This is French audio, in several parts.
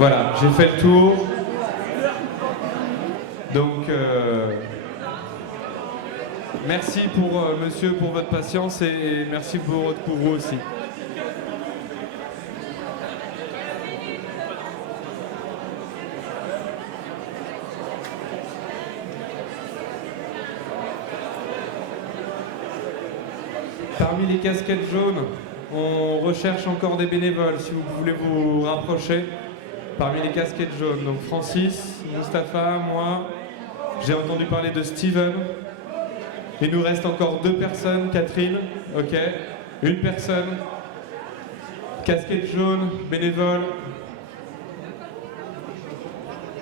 Voilà, j'ai fait le tour. Donc, merci pour monsieur pour votre patience et merci pour votre courroux aussi. Parmi les casquettes jaunes, on recherche encore des bénévoles, si vous voulez vous rapprocher. Parmi les casquettes jaunes, donc Francis, Mustapha, moi, j'ai entendu parler de Steven. Il nous reste encore 2 personnes, Catherine, ok. Une personne, casquette jaune, bénévole.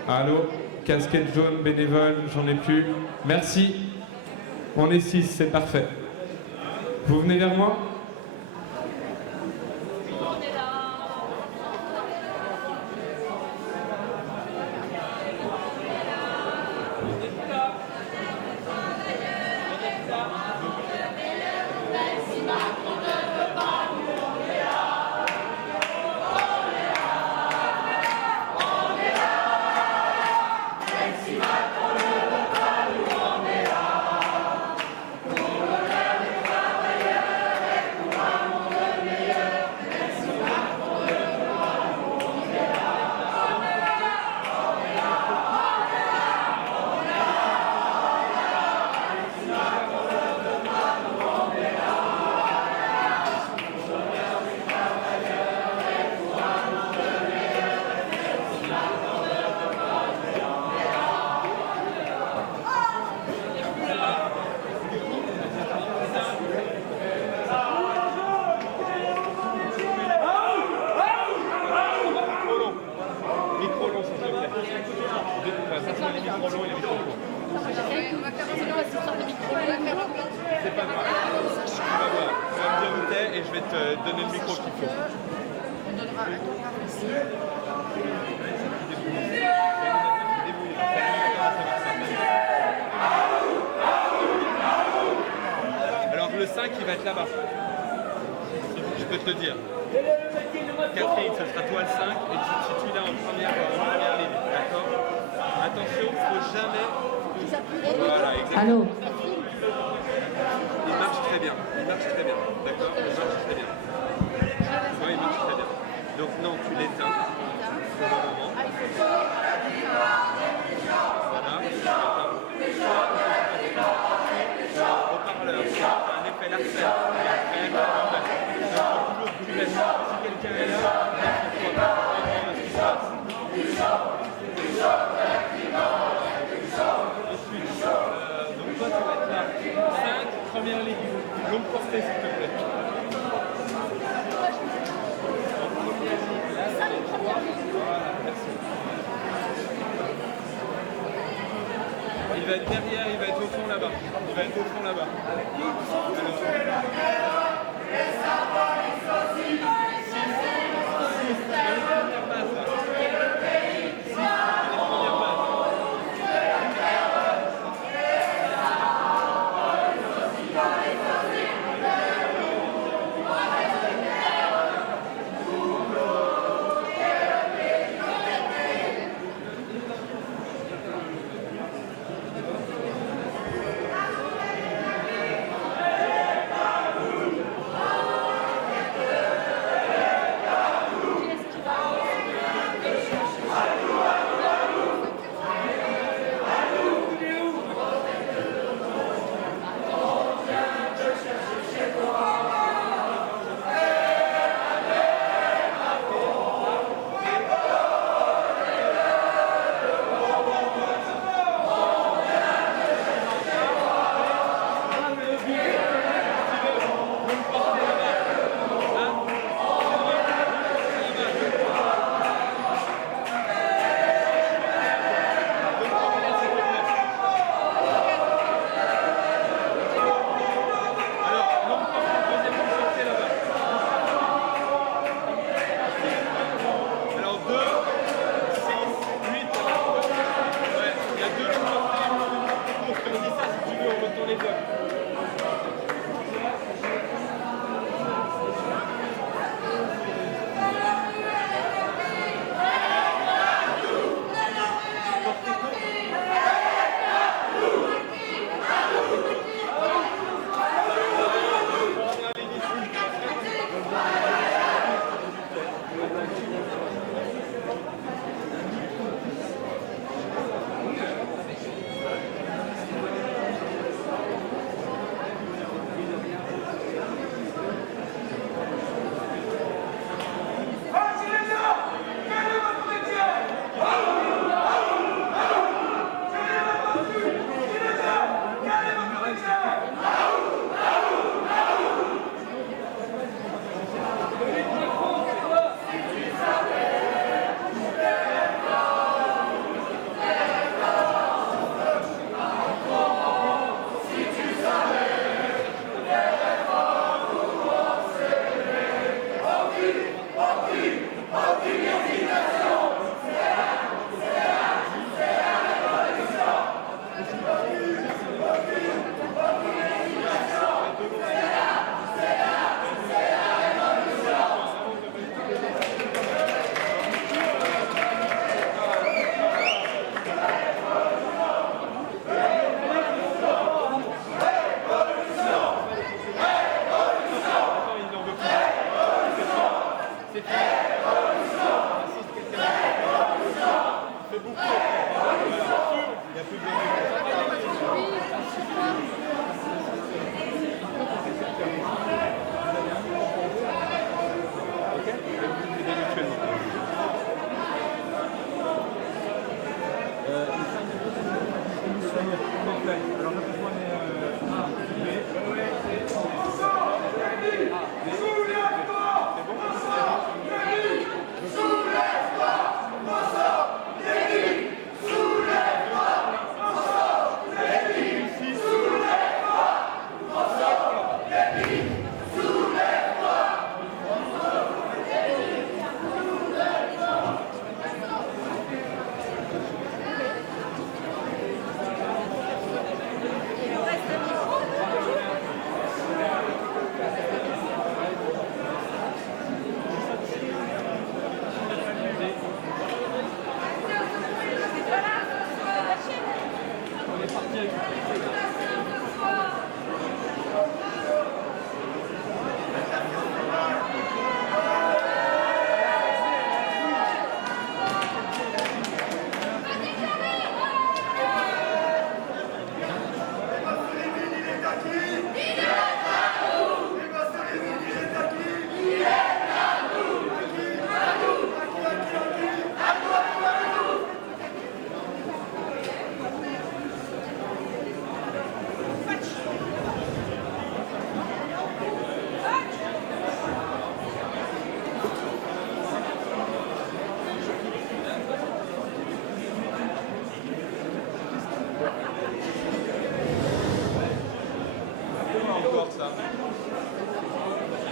Allô, casquette jaune, bénévole, j'en ai plus. Merci. On est 6, c'est parfait. Vous venez vers moi ? Alors le 5 il va être là-bas. Je peux te le dire. Catherine, ce sera toi le 5 et tu te situes là en première ligne. D'accord? Attention, il ne faut jamais. Voilà, exactement. Allô? Il marche très bien. Il marche très bien. D'accord? Il marche très bien. Oui, il marche très bien. Donc non, tu l'éteins pour le moment. Voilà, tu l'éteins. Haut-parleur, ça a un effet Larsen. Il y a un donc toujours tu laisses. Si quelqu'un est là, laisse-toi. Ce qui se passe. Ensuite, donc toi tu vas être là. 5, première ligne. Longue portée s'il te plaît. Il va être derrière, il va être au fond là-bas. Il va être au fond là-bas.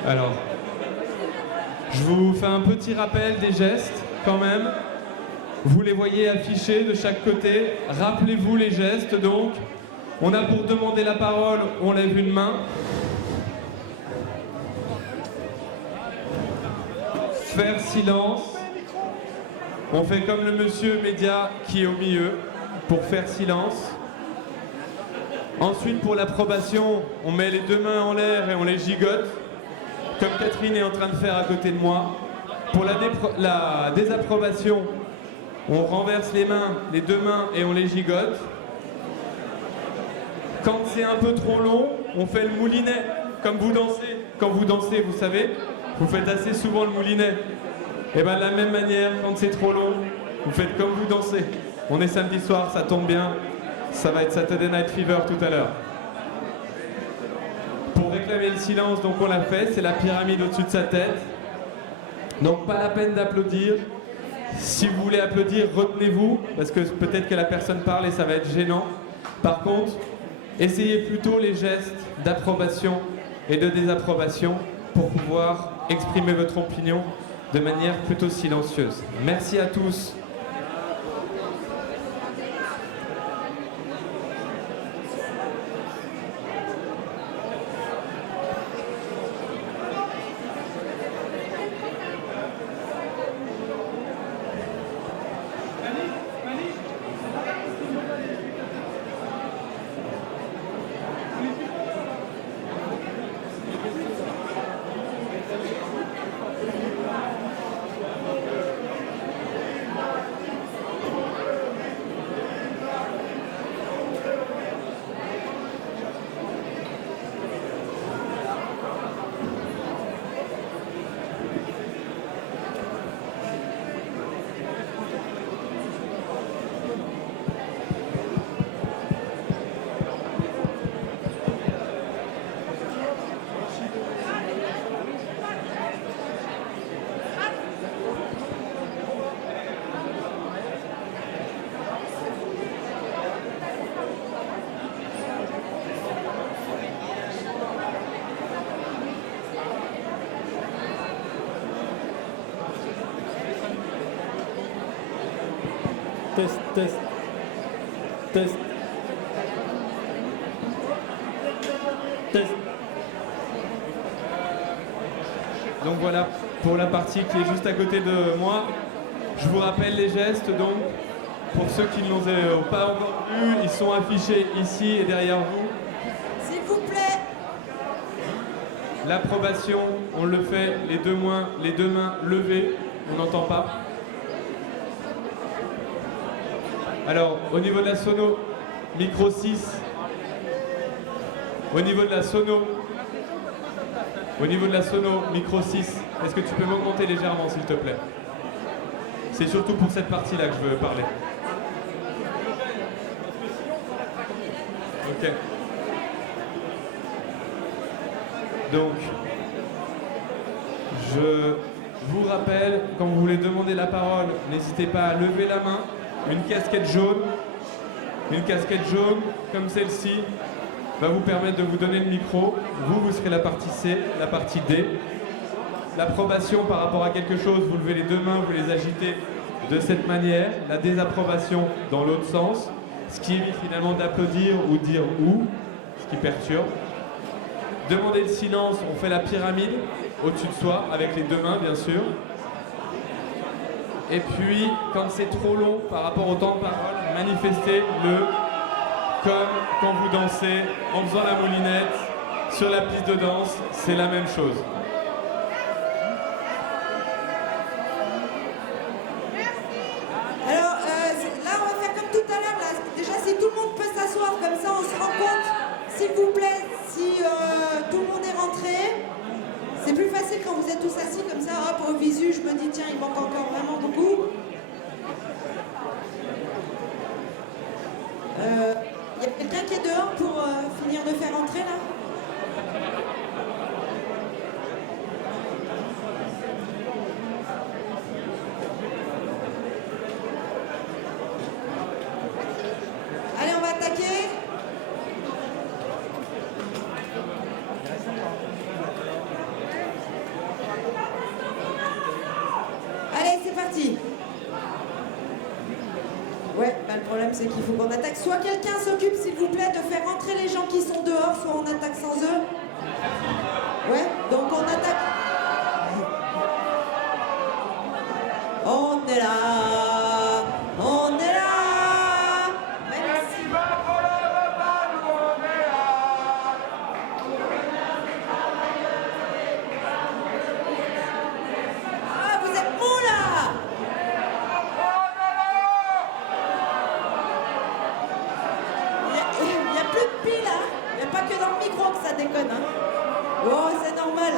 Alors, je vous fais un petit rappel des gestes quand même. Vous les voyez affichés de chaque côté. Rappelez-vous les gestes donc. On a pour demander la parole, on lève une main. Faire silence. On fait comme le monsieur média qui est au milieu pour faire silence. Ensuite, pour l'approbation, on met les deux mains en l'air et on les gigote, comme Catherine est en train de faire à côté de moi. Pour la désapprobation, on renverse les deux mains et on les gigote. Quand c'est un peu trop long, on fait le moulinet, comme vous dansez. Quand vous dansez, vous savez, vous faites assez souvent le moulinet. Et bien de la même manière, quand c'est trop long, vous faites comme vous dansez. On est samedi soir, ça tombe bien. Ça va être Saturday Night Fever tout à l'heure. Pour réclamer le silence, donc on l'a fait, c'est la pyramide au-dessus de sa tête. Donc pas la peine d'applaudir. Si vous voulez applaudir, retenez-vous, parce que peut-être que la personne parle et ça va être gênant. Par contre, essayez plutôt les gestes d'approbation et de désapprobation pour pouvoir exprimer votre opinion de manière plutôt silencieuse. Merci à tous. Test, test, test, test. Donc voilà, pour la partie qui est juste à côté de moi, je vous rappelle les gestes. Donc, pour ceux qui ne l'ont pas encore vus, ils sont affichés ici et derrière vous. S'il vous plaît. L'approbation, on le fait les deux mains levées, on n'entend pas. Alors, au niveau de la sono, micro 6. Au niveau de la sono, micro 6. Est-ce que tu peux m'augmenter légèrement, s'il te plaît? C'est surtout pour cette partie-là que je veux parler. Ok. Donc, je vous rappelle, quand vous voulez demander la parole, n'hésitez pas à lever la main. Une casquette jaune comme celle-ci va vous permettre de vous donner le micro. Vous serez la partie C, la partie D. L'approbation par rapport à quelque chose, vous levez les deux mains, vous les agitez de cette manière. La désapprobation dans l'autre sens, ce qui évite finalement d'applaudir ou dire ou, ce qui perturbe. Demander le silence, on fait la pyramide au-dessus de soi, avec les deux mains bien sûr. Et puis, quand c'est trop long par rapport au temps de parole, manifestez-le comme quand vous dansez, en faisant la moulinette, sur la piste de danse, c'est la même chose. Alors, là, on va faire comme tout à l'heure. Déjà, si tout le monde peut s'asseoir, comme ça, on se rend compte, s'il vous plaît, si tout le monde est rentré. C'est plus facile quand vous êtes tous assis comme ça, hop, au visu, je me dis, tiens, il manque encore vraiment beaucoup. Il y a quelqu'un qui est dehors pour finir de faire entrer, là? Allez, on va attaquer. parti. Ouais, bah le problème c'est qu'il faut qu'on attaque. Soit quelqu'un s'occupe, s'il vous plaît, de faire rentrer les gens qui sont dehors, soit on attaque sans eux. Ouais, donc on attaque. On est là, on est là. Merci. Ah, vous êtes mous là. Il n'y a plus de pile, hein. Il n'y a pas que dans le micro que ça déconne, hein. Oh, c'est normal.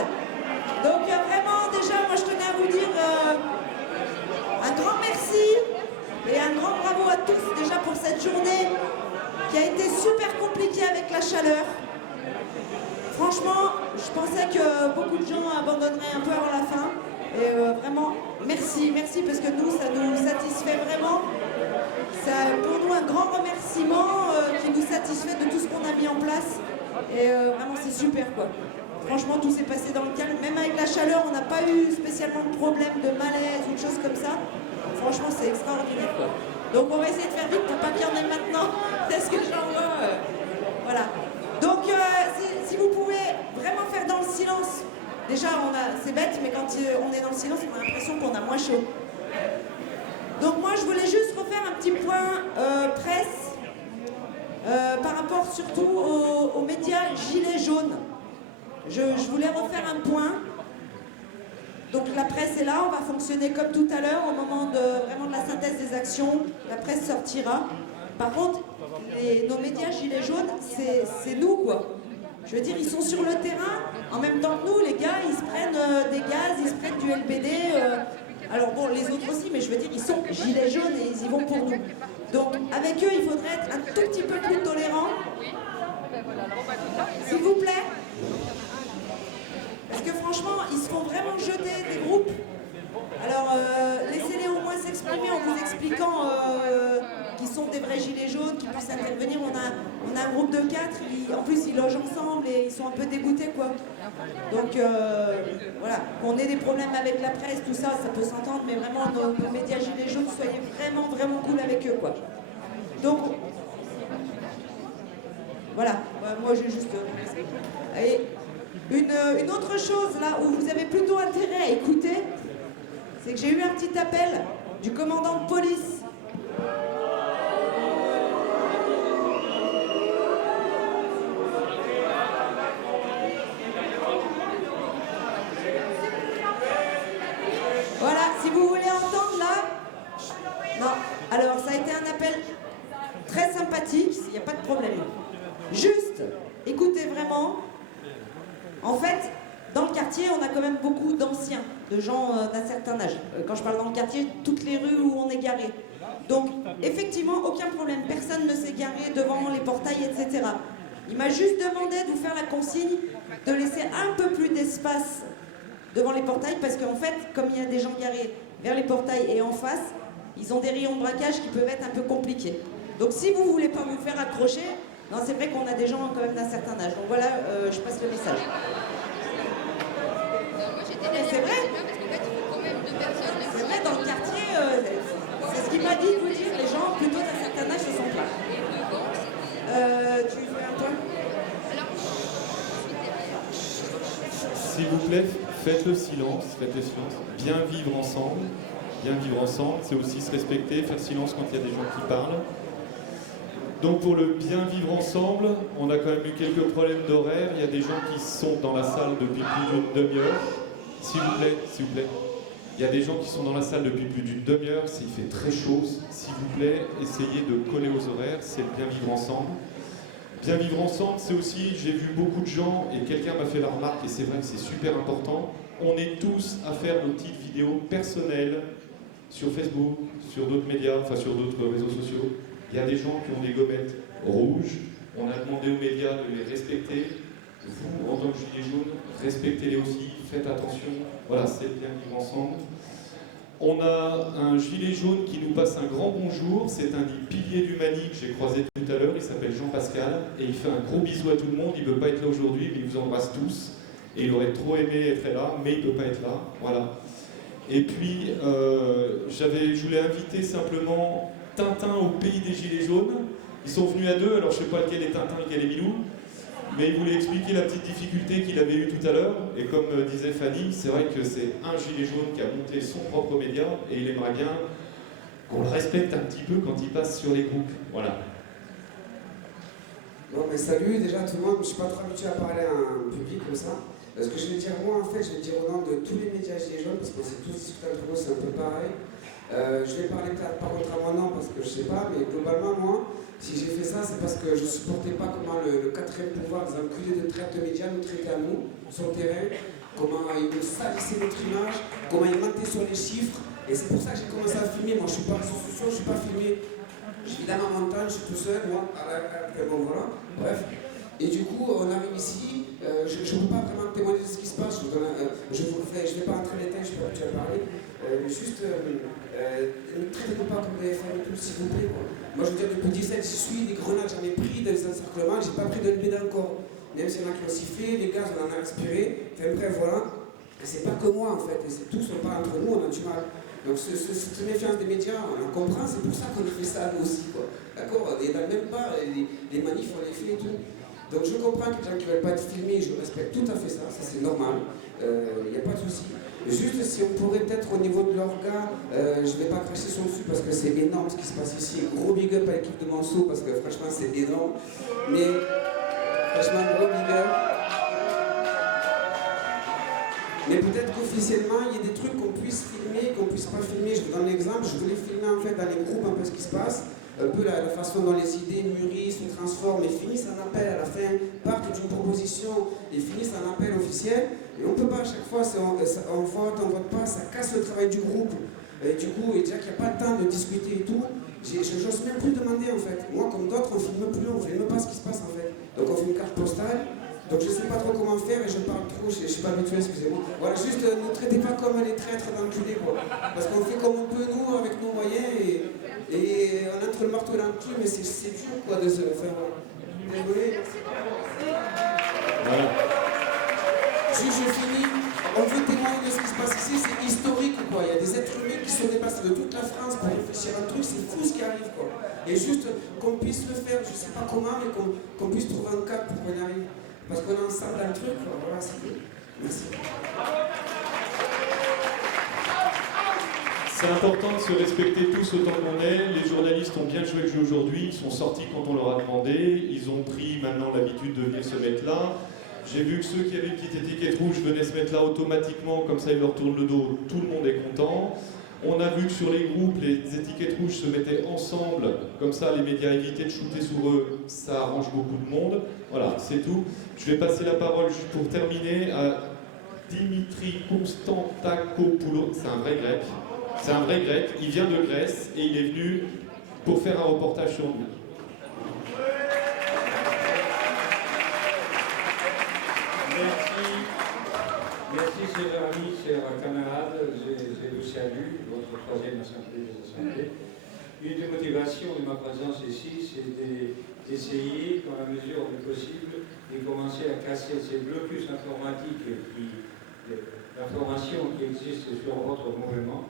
Donc vraiment, déjà, moi je tenais à vous dire un grand merci et un grand bravo à tous déjà pour cette journée qui a été super compliquée avec la chaleur. Franchement, je pensais que beaucoup de gens abandonneraient un peu avant la fin. Et vraiment, merci parce que nous, ça nous satisfait vraiment. C'est pour nous un grand remerciement qui nous satisfait de tout ce qu'on a mis en place. Et vraiment, c'est super quoi. Franchement, tout s'est passé dans le calme. Même avec la chaleur, on n'a pas eu spécialement de problème de malaise ou de choses comme ça. Franchement, c'est extraordinaire quoi. Donc, on va essayer de faire vite pour pas qu'il y en ait maintenant. C'est ce que j'en vois. Voilà. Donc, si vous pouvez vraiment faire dans le silence. Déjà, c'est bête, mais quand on est dans le silence, on a l'impression qu'on a moins chaud. Donc, moi, je voulais juste refaire un petit point presse par rapport surtout aux médias gilets jaunes. Je voulais refaire un point. Donc la presse est là, on va fonctionner comme tout à l'heure au moment vraiment de la synthèse des actions. La presse sortira. Par contre, nos médias gilets jaunes, c'est nous quoi. Je veux dire, ils sont sur le terrain. En même temps que nous, les gars, ils se prennent des gaz, ils se prennent du LBD. Alors bon, les autres aussi, mais je veux dire, ils sont gilets jaunes et ils y vont pour nous. Donc avec eux, il faudrait être un tout petit peu plus tolérant. S'il vous plaît. Parce que franchement, ils se font vraiment jeter des groupes. Alors, laissez-les au moins s'exprimer en vous expliquant qu'ils sont des vrais gilets jaunes, qu'ils puissent intervenir. On a un groupe de 4, en plus ils logent ensemble et ils sont un peu dégoûtés, quoi. Donc, voilà, qu'on ait des problèmes avec la presse, tout ça, ça peut s'entendre, mais vraiment, nos médias gilets jaunes, soyez vraiment, vraiment cool avec eux, quoi. Donc, voilà, moi j'ai juste... Et une autre chose, là, où vous avez plutôt intérêt à écouter, c'est que j'ai eu un petit appel du commandant de police. Voilà, si vous voulez entendre là... Non, alors ça a été un appel très sympathique, il n'y a pas de problème. Juste, écoutez vraiment. En fait, dans le quartier, on a quand même beaucoup d'anciens, de gens d'un certain âge. Quand je parle dans le quartier, toutes les rues où on est garé. Donc, effectivement, aucun problème. Personne ne s'est garé devant les portails, etc. Il m'a juste demandé de vous faire la consigne de laisser un peu plus d'espace devant les portails, parce qu'en fait, comme il y a des gens garés vers les portails et en face, ils ont des rayons de braquage qui peuvent être un peu compliqués. Donc, si vous ne voulez pas vous faire accrocher, non, c'est vrai qu'on a des gens quand même d'un certain âge. Donc voilà, je passe le message. Mais c'est vrai. C'est vrai, dans le quartier, c'est ce qu'il m'a dit de vous dire. Les gens plutôt d'un certain âge se sont plaints. Tu veux un point? S'il vous plaît, faites le silence. Bien vivre ensemble. Bien vivre ensemble, c'est aussi se respecter, faire silence quand il y a des gens qui parlent. Donc pour le bien vivre ensemble, on a quand même eu quelques problèmes d'horaire. Il y a des gens qui sont dans la salle depuis plus d'une demi-heure. S'il vous plaît. Il y a des gens qui sont dans la salle depuis plus d'une demi-heure. Il fait très chaud. S'il vous plaît, essayez de coller aux horaires. C'est le bien vivre ensemble. Bien vivre ensemble, c'est aussi, j'ai vu beaucoup de gens, et quelqu'un m'a fait la remarque, et c'est vrai que c'est super important, on est tous à faire nos petites vidéos personnelles sur Facebook, sur d'autres médias, enfin sur d'autres réseaux sociaux. Il y a des gens qui ont des gommettes rouges, on a demandé aux médias de les respecter. Vous, en tant que gilet jaune, respectez-les aussi, faites attention. Voilà, c'est le bien vivre ensemble. On a un gilet jaune qui nous passe un grand bonjour. C'est un des piliers du Mani que j'ai croisé tout à l'heure. Il s'appelle Jean-Pascal et il fait un gros bisou à tout le monde. Il ne peut pas être là aujourd'hui, mais il vous embrasse tous. Et il aurait trop aimé être là, mais il ne peut pas être là. Voilà. Et puis, je voulais inviter simplement Tintin au pays des Gilets jaunes. Ils sont venus à deux, alors je ne sais pas lequel est Tintin et lequel est Milou, mais il voulait expliquer la petite difficulté qu'il avait eue tout à l'heure. Et comme disait Fanny, c'est vrai que c'est un gilet jaune qui a monté son propre média et il aimerait bien qu'on le respecte un petit peu quand il passe sur les groupes. Voilà. Bon, mais salut déjà tout le monde, je ne suis pas trop habitué à parler à un public comme ça. Ce que je vais dire moi, en fait, je vais dire au nom de tous les médias Gilets jaunes, parce qu'on s'est tous discuté entre nous, c'est un peu pareil. Je vais parler par contre à mon nom parce que je sais pas, mais globalement, moi, si j'ai fait ça, c'est parce que je supportais pas comment le quatrième pouvoir, les enculés de traite de médias nous traitaient à nous, sur le terrain, comment ils nous salissaient notre image, comment ils mentaient sur les chiffres. Et c'est pour ça que j'ai commencé à filmer. Moi, je suis pas réseaux sociaux, je suis pas filmé. Je suis dans ma montagne, je suis tout seul, moi, bon voilà, bref. Et du coup, on arrive ici, je ne peux pas vraiment témoigner de ce qui se passe, je vous le fais, je ne vais pas entrer dans les détails, je peux tu as parlé. Juste, ne traitez-nous pas comme des femmes et tout, s'il vous plaît. Quoi. Moi, je veux dire, depuis 17, j'y suis, des grenades, j'en ai pris, des encerclements, j'ai pas pris de LBD encore. Même s'il y en a qui ont sifflé, les gaz, on en a respiré. Enfin bref, voilà. Et c'est pas que moi, en fait, et c'est tous, on parle entre nous, on a du mal. Donc, cette méfiance des médias, on la comprend, c'est pour ça qu'on fait ça, nous aussi, quoi. D'accord? Et même pas, les manifs, on les fait et tout. Donc je comprends que les gens qui ne veulent pas être filmés, je respecte tout à fait ça, ça c'est normal, il n'y a pas de souci. Juste si on pourrait peut-être au niveau de l'orga, je ne vais pas cracher sur dessus parce que c'est énorme ce qui se passe ici. Gros big up à l'équipe de Monceau parce que franchement c'est énorme. Mais franchement gros big up. Mais peut-être qu'officiellement il y a des trucs qu'on puisse filmer, qu'on puisse pas filmer. Je vous donne l'exemple, je voulais filmer en fait dans les groupes un peu ce qui se passe. Un peu la façon dont les idées mûrissent, se transforment et finissent en appel à la fin, partent d'une proposition et finissent en appel officiel. Et on ne peut pas à chaque fois, on vote pas, ça casse le travail du groupe. Et du coup, et déjà qu'il n'y a pas le temps de discuter et tout, j'ose même plus demander en fait. Moi, comme d'autres, on filme plus, on filme pas ce qui se passe en fait. Donc on fait une carte postale. Donc je ne sais pas trop comment faire et je parle trop, je ne suis pas habitué, excusez-moi. Voilà, juste ne traitez pas comme les traîtres d'enculés, quoi. Parce qu'on fait comme on peut, nous, avec nos moyens, et on entre le marteau dans le cul, mais c'est dur, quoi, de se faire. Désolé. Voilà. Juste, je finis. On veut témoigner de ce qui se passe ici, c'est historique, quoi. Il y a des êtres humains qui sont déplacés de toute la France pour réfléchir à un truc, c'est fou ce qui arrive, quoi. Et juste qu'on puisse le faire, je ne sais pas comment, mais qu'on puisse trouver un cadre pour qu'on y arrive. Parce qu'on est ensemble dans le truc, voilà, c'est tout. Merci. C'est important de se respecter tous autant qu'on est. Les journalistes ont bien joué le jeu aujourd'hui, ils sont sortis quand on leur a demandé, ils ont pris maintenant l'habitude de venir se mettre là. J'ai vu que ceux qui avaient une petite étiquette rouge venaient se mettre là automatiquement, comme ça ils leur tournent le dos, tout le monde est content. On a vu que sur les groupes, les étiquettes rouges se mettaient ensemble, comme ça les médias évitaient de shooter sur eux, ça arrange beaucoup de monde. Voilà, c'est tout. Je vais passer la parole juste pour terminer à Dimitri Constantakopoulos, c'est un vrai grec. C'est un vrai grec, il vient de Grèce et il est venu pour faire un reportage sur nous. Merci chers amis, chers camarades, je vous salue, votre troisième assemblée des assemblées. Une des motivations de ma présence ici, c'est d'essayer, dans la mesure du possible, de commencer à casser ces blocus informatiques, d'informations qui existent sur votre mouvement,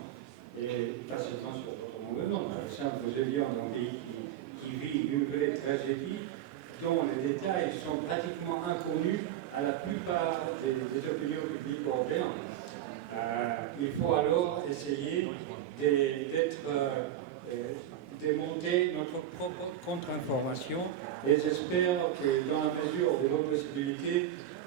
et pas seulement sur votre mouvement. Par exemple, vous êtes dans un pays qui vit une vraie tragédie, dont les détails sont pratiquement inconnus à la plupart des opinions publiques européennes. Il faut alors essayer de monter notre propre contre-information et j'espère que dans la mesure de vos possibilités,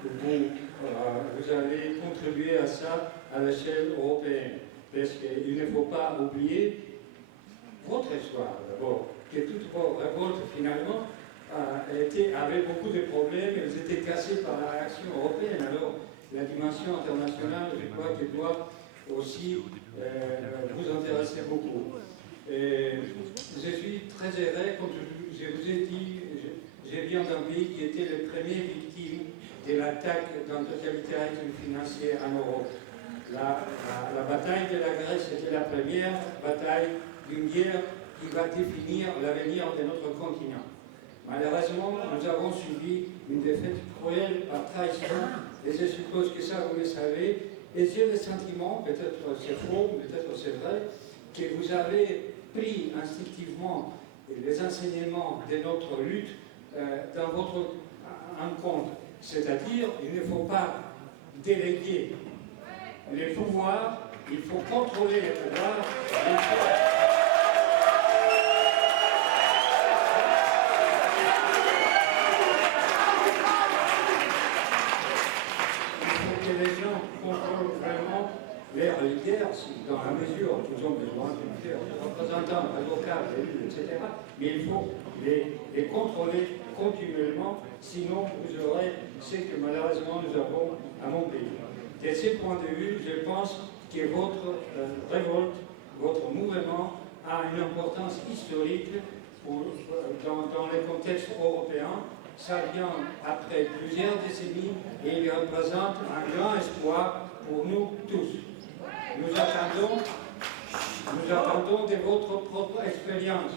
vous allez contribuer à ça à l'échelle européenne. Parce qu'il ne faut pas oublier votre histoire d'abord, que toutes vos révoltes finalement avaient beaucoup de problèmes, elles étaient cassées par la réaction européenne. Alors la dimension internationale, je crois qu'elle doit aussi vous intéresser beaucoup. Je suis très heureux, comme je vous ai dit, je viens d'un pays qui était le premier victime de l'attaque d'un totalitarisme financier en Europe. La bataille de la Grèce était la première bataille d'une guerre qui va définir l'avenir de notre continent. Malheureusement, nous avons subi une défaite cruelle par trahison, et je suppose que ça, vous le savez, Et j'ai le sentiment, peut-être c'est faux, peut-être c'est vrai, que vous avez pris instinctivement les enseignements de notre lutte dans votre encontre. C'est-à-dire, il ne faut pas déléguer les pouvoirs, il faut contrôler les pouvoirs. Il faut que les gens contrôlent vraiment leur leader, dans la mesure où ils ont besoin de leader, de représentants, d'avocats, d'élus, etc. Mais il faut les contrôler continuellement, sinon vous aurez ce que malheureusement nous avons à mon pays. De ce point de vue, je pense que votre révolte, votre mouvement a une importance historique dans le contexte européen. Ça vient après plusieurs décennies et il représente un grand espoir pour nous tous. Nous attendons de votre propre expérience,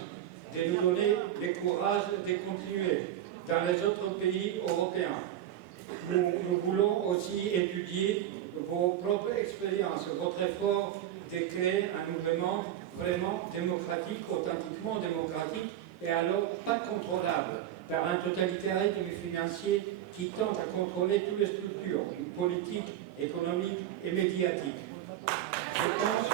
de nous donner le courage de continuer dans les autres pays européens. Nous voulons aussi étudier vos propres expériences, votre effort de créer un mouvement vraiment démocratique, authentiquement démocratique, et alors pas contrôlable par un totalitarisme financier qui tente à contrôler toutes les structures politiques, économiques et médiatiques. Je pense...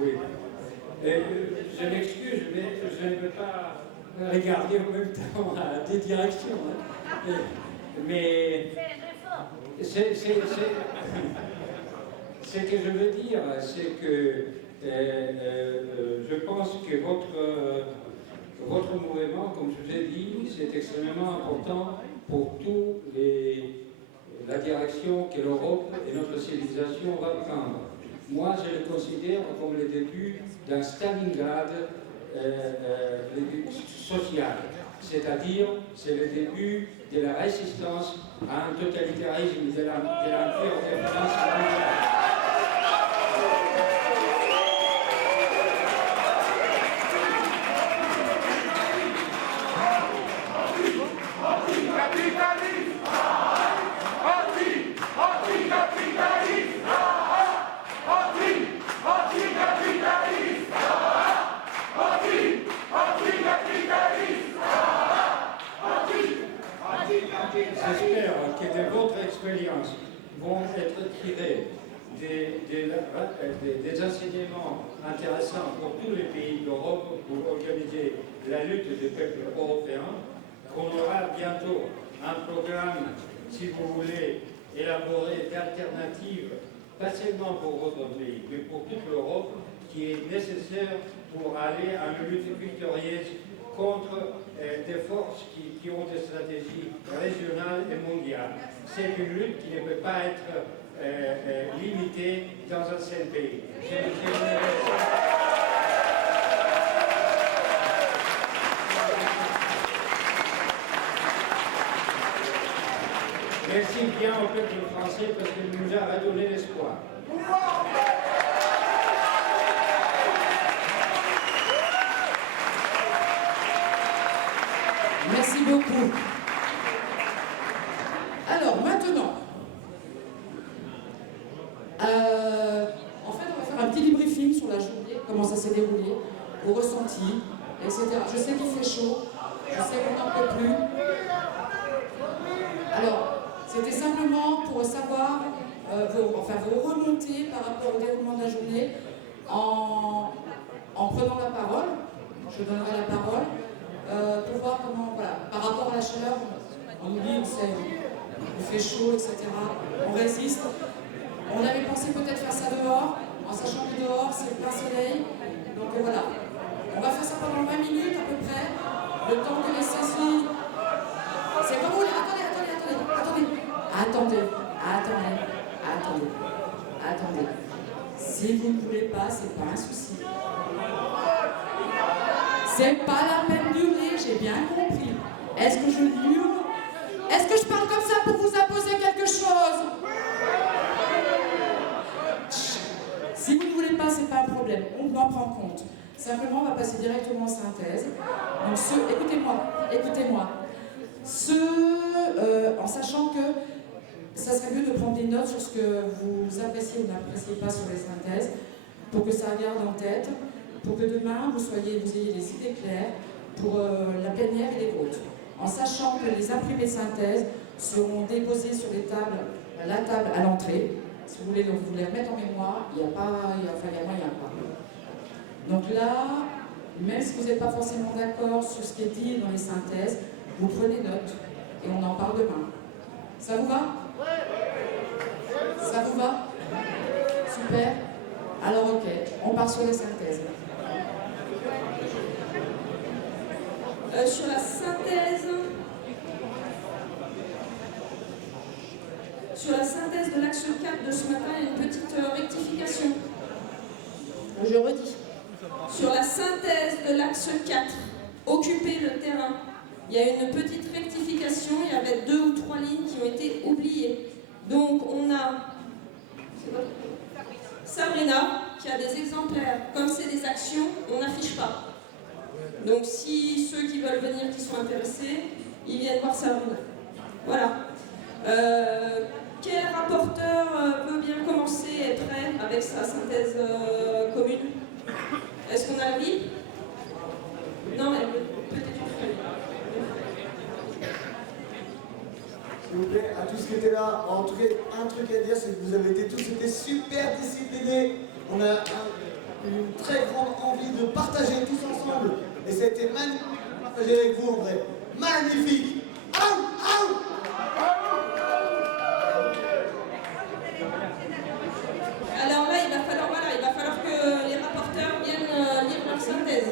Oui. Je m'excuse, mais je ne peux pas regarder en même temps à des directions. Mais ce que je veux dire, c'est que je pense que votre mouvement, comme je vous ai dit, c'est extrêmement important pour toute la direction que l'Europe et notre civilisation va prendre. Moi, je le considère comme le début d'un Stalingrad social. C'est-à-dire, c'est le début de la résistance à un totalitarisme de l'empire de France mondiale. J'espère que de votre expérience vont être tirés des enseignements intéressants pour tous les pays d'Europe pour organiser la lutte des peuples européens, qu'on aura bientôt un programme, si vous voulez, élaboré d'alternatives, pas seulement pour votre pays, mais pour toute l'Europe, qui est nécessaire pour aller à une lutte victorieuse contre des forces qui ont des stratégies régionales et mondiales. C'est une lutte qui ne peut pas être limitée dans un seul pays. Merci bien au peuple français parce qu'il nous a redonné l'espoir. Merci beaucoup. Alors maintenant, en fait, on va faire un petit débriefing sur la journée, comment ça s'est déroulé, au ressenti, etc. Je sais qu'il fait chaud, je sais qu'on n'en peut plus. Alors, c'était simplement pour savoir vos remontées par rapport au déroulement de la journée en prenant la parole. Je donnerai la parole. Pour voir comment, voilà, par rapport à la chaleur, on oublie, il fait chaud, etc. On résiste. On avait pensé peut-être faire ça dehors, en sachant que dehors, c'est plein soleil. Donc voilà. On va faire ça pendant 20 minutes à peu près, le temps que les saisies... C'est comme vous voulez. Attendez. Si vous ne voulez pas, c'est pas un souci. C'est pas la peine d'hurler, j'ai bien compris. Est-ce que je hurle? Est-ce que je parle comme ça pour vous imposer quelque chose? Si vous ne voulez pas, c'est pas un problème, on en prend compte. Simplement, on va passer directement en synthèse. Donc, écoutez-moi. En sachant que ça serait mieux de prendre des notes sur ce que vous appréciez ou n'appréciez pas sur les synthèses, pour que ça garde en tête, pour que demain vous ayez les idées claires pour la plénière et les votes. En sachant que les imprimés de synthèse seront déposés sur la table à l'entrée. Si vous voulez vous les remettre en mémoire, il y a moyen pas. Donc là, même si vous n'êtes pas forcément d'accord sur ce qui est dit dans les synthèses, vous prenez note et on en parle demain. Ça vous va? Ça vous va? Super. Alors ok, on part sur les synthèses. Sur la synthèse de l'axe 4 de ce matin, il y a une petite rectification. Je redis. Sur la synthèse de l'axe 4, occuper le terrain, il y a une petite rectification, il y avait 2 ou 3 lignes qui ont été oubliées. Donc on a Sabrina qui a des exemplaires. Comme c'est des actions, on n'affiche pas. Donc si ceux qui veulent venir, qui sont intéressés, ils viennent voir Sabrina. Voilà. Quel rapporteur veut bien commencer et est prêt avec sa synthèse commune? Est-ce qu'on a le RIP? Non, mais peut-être une feuille. S'il vous plaît, à tous qui étaient là, en tout cas, un truc à dire, c'est que vous avez tous été super disciplinés. On a une très grande envie de partager tous ensemble. Et ça a été magnifique de partager avec vous en vrai. Magnifique! Alors là, il va falloir que les rapporteurs viennent lire leur synthèse.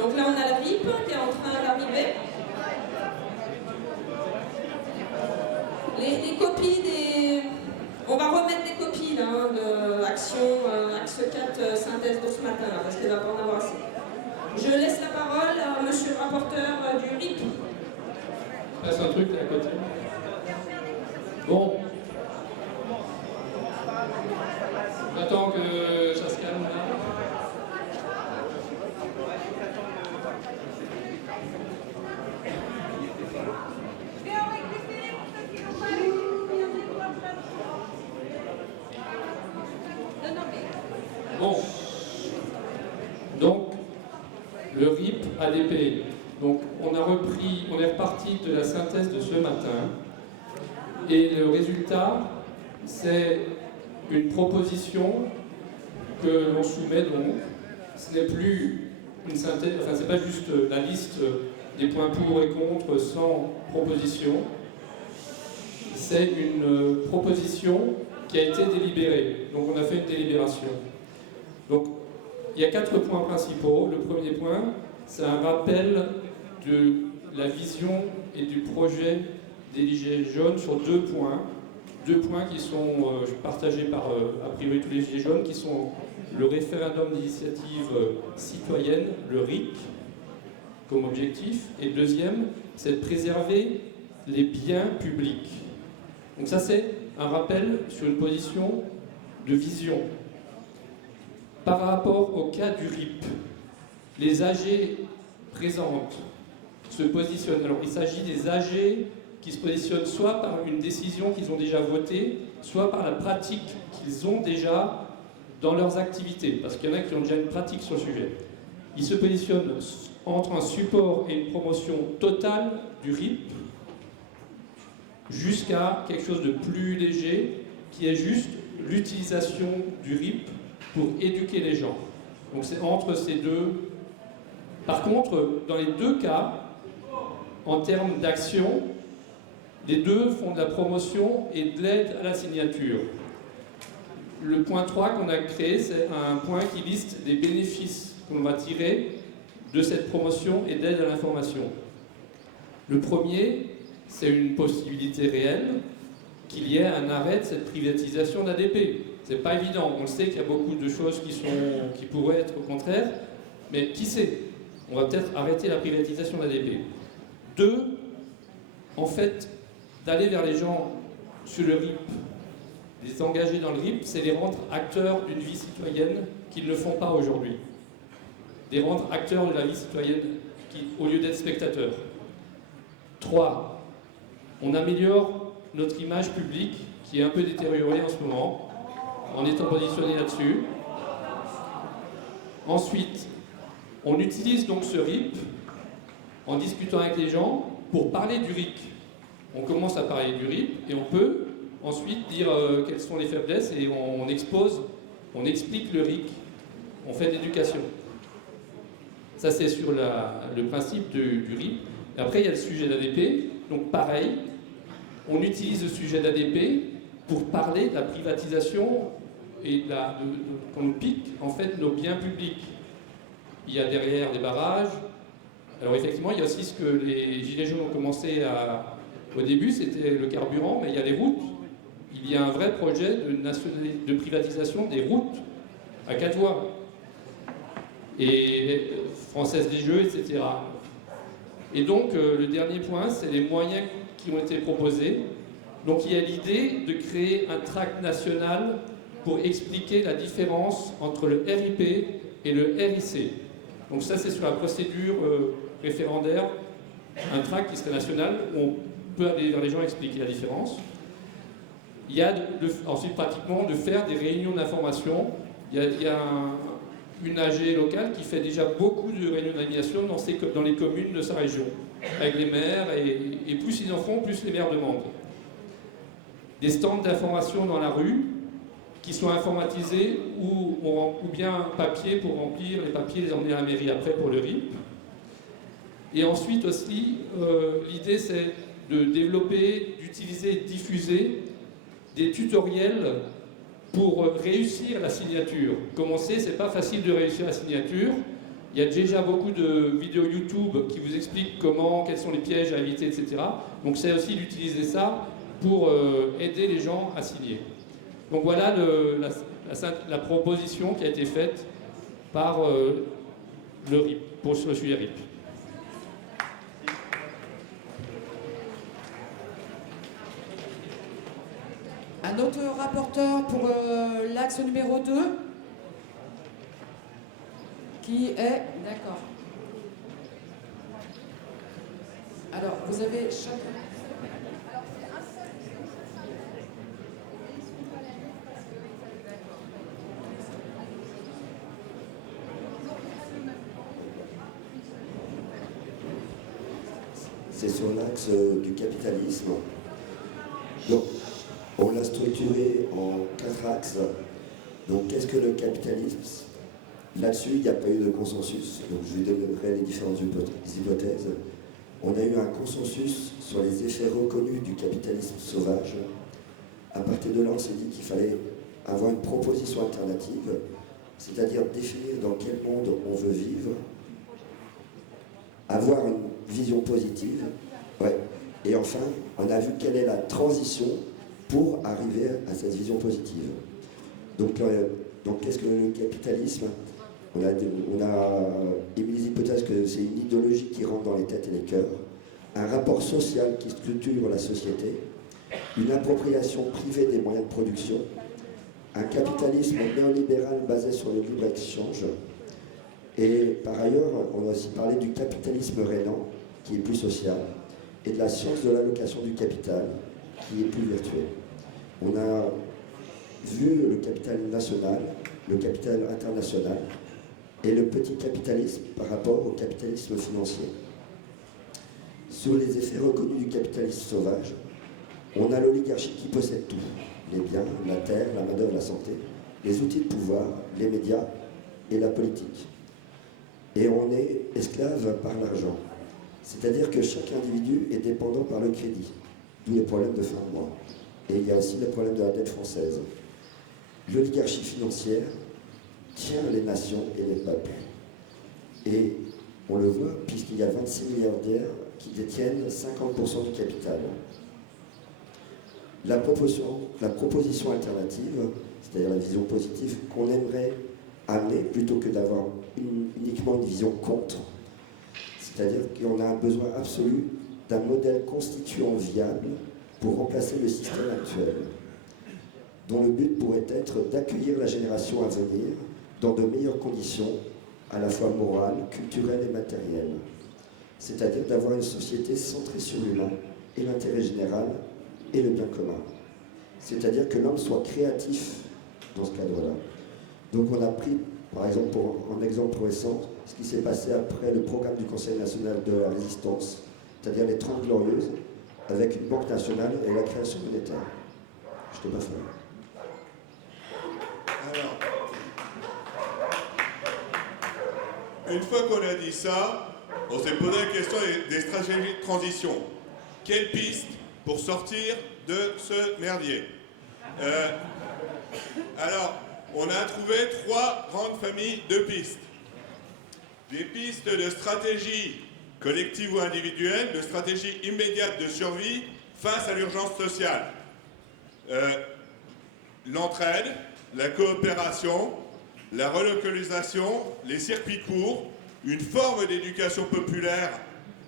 Donc là, on a le RIP qui est en train d'arriver. Les copies des... On va remettre des copies là, de Action, Axe 4, synthèse de ce matin, là, parce qu'il ne va pas en avoir assez. Je laisse la parole à monsieur le rapporteur du RIP. Passe un truc là à côté. Bon. J'attends que ça se calme là. Bon. Donc, le RIP ADP. Donc, on est reparti de la synthèse de ce matin. Et le résultat, c'est une proposition que l'on soumet donc. Ce n'est plus une synthèse, enfin, c'est pas juste la liste des points pour et contre sans proposition. C'est une proposition qui a été délibérée. Donc, on a fait une délibération. Donc, il y a 4 points principaux. Le premier point, c'est un rappel de la vision et du projet des Gilets jaunes sur 2 points. 2 points qui sont partagés par a priori tous les Gilets jaunes, qui sont le référendum d'initiative citoyenne, le RIC, comme objectif. Et le deuxième, c'est de préserver les biens publics. Donc ça, c'est un rappel sur une position de vision. Par rapport au cas du RIP, les AG présentes se positionnent. Alors, il s'agit des AG qui se positionnent soit par une décision qu'ils ont déjà votée, soit par la pratique qu'ils ont déjà dans leurs activités, parce qu'il y en a qui ont déjà une pratique sur le sujet. Ils se positionnent entre un support et une promotion totale du RIP, jusqu'à quelque chose de plus léger, qui est juste l'utilisation du RIP pour éduquer les gens. Donc c'est entre ces deux. Par contre, dans les 2 cas, en termes d'action, les 2 font de la promotion et de l'aide à la signature. Le point 3 qu'on a créé, c'est un point qui liste des bénéfices qu'on va tirer de cette promotion et d'aide à l'information. Le premier, c'est une possibilité réelle qu'il y ait un arrêt de cette privatisation d'ADP. C'est pas évident. On sait qu'il y a beaucoup de choses qui pourraient être contraires, mais qui sait? On va peut-être arrêter la privatisation d'ADP. 2, en fait, d'aller vers les gens sur le RIP, les engager dans le RIP, c'est les rendre acteurs d'une vie citoyenne qu'ils ne font pas aujourd'hui. Les rendre acteurs de la vie citoyenne au lieu d'être spectateurs. 3. On améliore notre image publique, qui est un peu détériorée en ce moment, en étant positionné là-dessus. Ensuite, on utilise donc ce RIP en discutant avec les gens pour parler du RIC. On commence à parler du RIP et on peut ensuite dire quelles sont les faiblesses et on expose, on explique le RIC, on fait de l'éducation. Ça c'est sur le principe du RIP. Et après il y a le sujet d'ADP, donc pareil, on utilise le sujet d'ADP pour parler de la privatisation et qu'on nous pique en fait nos biens publics. Il y a derrière des barrages. Alors effectivement, il y a aussi ce que les Gilets jaunes ont commencé au début, c'était le carburant, mais il y a les routes. Il y a un vrai projet de privatisation des routes à 4 voies. Et Française des Jeux, etc. Et donc, le dernier point, c'est les moyens qui ont été proposés. Donc, il y a l'idée de créer un tract national pour expliquer la différence entre le RIP et le RIC. Donc ça, c'est sur la procédure référendaire, un tract qui serait national, où on peut aller vers les gens et expliquer la différence. Il y a ensuite pratiquement de faire des réunions d'information. Il y a une AG locale qui fait déjà beaucoup de réunions d'animation dans les communes de sa région, avec les maires, et plus ils en font, plus les maires demandent. Des stands d'information dans la rue, qui sont informatisés ou bien papier pour remplir les papiers, les emmener à la mairie après pour le RIP. Et ensuite aussi, l'idée c'est de développer, d'utiliser, de diffuser des tutoriels pour réussir la signature. Comme on sait, c'est pas facile de réussir la signature. Il y a déjà beaucoup de vidéos YouTube qui vous expliquent quels sont les pièges à éviter, etc. Donc c'est aussi d'utiliser ça pour aider les gens à signer. Donc voilà la proposition qui a été faite par le RIP, pour le sujet RIP. Un autre rapporteur pour l'axe numéro 2 qui est... D'accord. Alors, vous avez chacun... C'est sur l'axe du capitalisme. Donc, on l'a structuré en 4 axes. Donc, qu'est-ce que le capitalisme? Là-dessus, il n'y a pas eu de consensus. Donc, je vous donnerai les différentes hypothèses. On a eu un consensus sur les effets reconnus du capitalisme sauvage. À partir de là, on s'est dit qu'il fallait avoir une proposition alternative, c'est-à-dire définir dans quel monde on veut vivre, avoir une vision positive, ouais. Et enfin, on a vu quelle est la transition pour arriver à cette vision positive. Donc qu'est-ce que le capitalisme? On a émis les hypothèses que c'est une idéologie qui rentre dans les têtes et les cœurs, un rapport social qui structure la société, une appropriation privée des moyens de production, un capitalisme néolibéral basé sur le libre-échange, et par ailleurs, on a aussi parlé du capitalisme rénant, qui est plus social, et de la science de l'allocation du capital, qui est plus virtuelle. On a vu le capital national, le capital international, et le petit capitalisme par rapport au capitalisme financier. Sur les effets reconnus du capitalisme sauvage, on a l'oligarchie qui possède tout, les biens, la terre, la main-d'œuvre, la santé, les outils de pouvoir, les médias et la politique. Et on est esclave par l'argent. C'est-à-dire que chaque individu est dépendant par le crédit, d'où les problèmes de fin de mois. Et il y a aussi le problème de la dette française. L'oligarchie financière tient les nations et les peuples. Et on le voit puisqu'il y a 26 milliardaires qui détiennent 50% du capital. La proposition alternative, c'est-à-dire la vision positive qu'on aimerait amener plutôt que d'avoir uniquement une vision contre, c'est-à-dire qu'on a un besoin absolu d'un modèle constituant viable pour remplacer le système actuel, dont le but pourrait être d'accueillir la génération à venir dans de meilleures conditions, à la fois morales, culturelles et matérielles. c'est-à-dire d'avoir une société centrée sur l'humain et l'intérêt général et le bien commun. C'est-à-dire que l'homme soit créatif dans ce cadre-là. Donc on a pris, par exemple, en exemple récent, ce qui s'est passé après le programme du Conseil national de la résistance, c'est-à-dire les 30 glorieuses, avec une banque nationale et la création monétaire. Je te passe là. Alors, une fois qu'on a dit ça, on s'est posé la question des stratégies de transition. Quelle piste pour sortir de ce merdier? Alors, on a trouvé 3 grandes familles de pistes. Des pistes de stratégie collective ou individuelle, de stratégie immédiate de survie face à l'urgence sociale. L'entraide, la coopération, la relocalisation, les circuits courts, une forme d'éducation populaire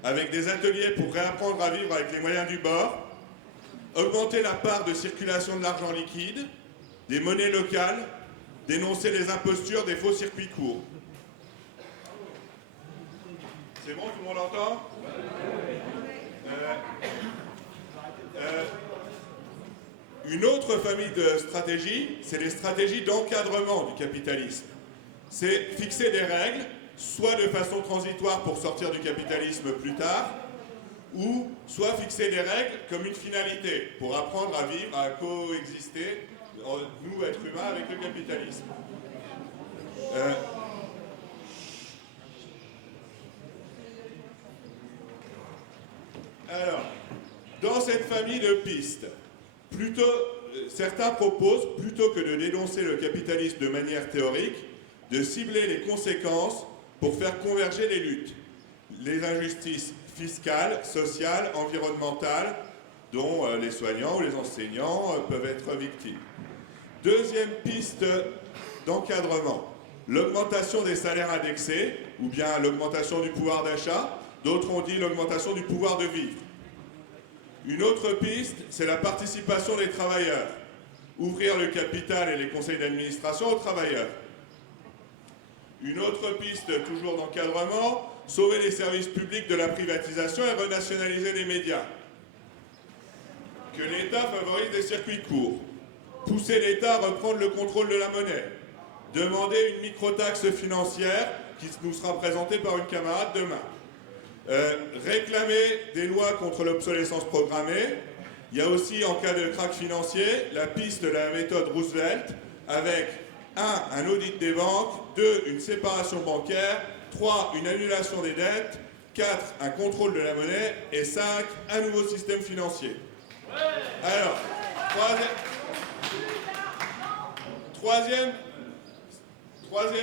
avec des ateliers pour réapprendre à vivre avec les moyens du bord, augmenter la part de circulation de l'argent liquide, des monnaies locales, dénoncer les impostures des faux circuits courts. C'est bon, tout le monde entend? Une autre famille de stratégies, c'est les stratégies d'encadrement du capitalisme. C'est fixer des règles, soit de façon transitoire pour sortir du capitalisme plus tard, ou soit fixer des règles comme une finalité, pour apprendre à vivre, à coexister, nous, êtres humains, avec le capitalisme. Alors, dans cette famille de pistes, certains proposent, plutôt que de dénoncer le capitalisme de manière théorique, de cibler les conséquences pour faire converger les luttes. Les injustices fiscales, sociales, environnementales, dont les soignants ou les enseignants peuvent être victimes. Deuxième piste d'encadrement, l'augmentation des salaires indexés, ou bien l'augmentation du pouvoir d'achat, d'autres ont dit l'augmentation du pouvoir de vivre. Une autre piste, c'est la participation des travailleurs. Ouvrir le capital et les conseils d'administration aux travailleurs. Une autre piste, toujours d'encadrement, sauver les services publics de la privatisation et renationaliser les médias. Que l'État favorise des circuits courts. Pousser l'État à reprendre le contrôle de la monnaie. Demander une microtaxe financière qui nous sera présentée par une camarade demain. Réclamer des lois contre l'obsolescence programmée. Il y a aussi, en cas de krach financier, la piste de la méthode Roosevelt avec 1. Un audit des banques, 2. Une séparation bancaire, 3. Une annulation des dettes, 4. Un contrôle de la monnaie et 5. Un nouveau système financier. Alors, troisième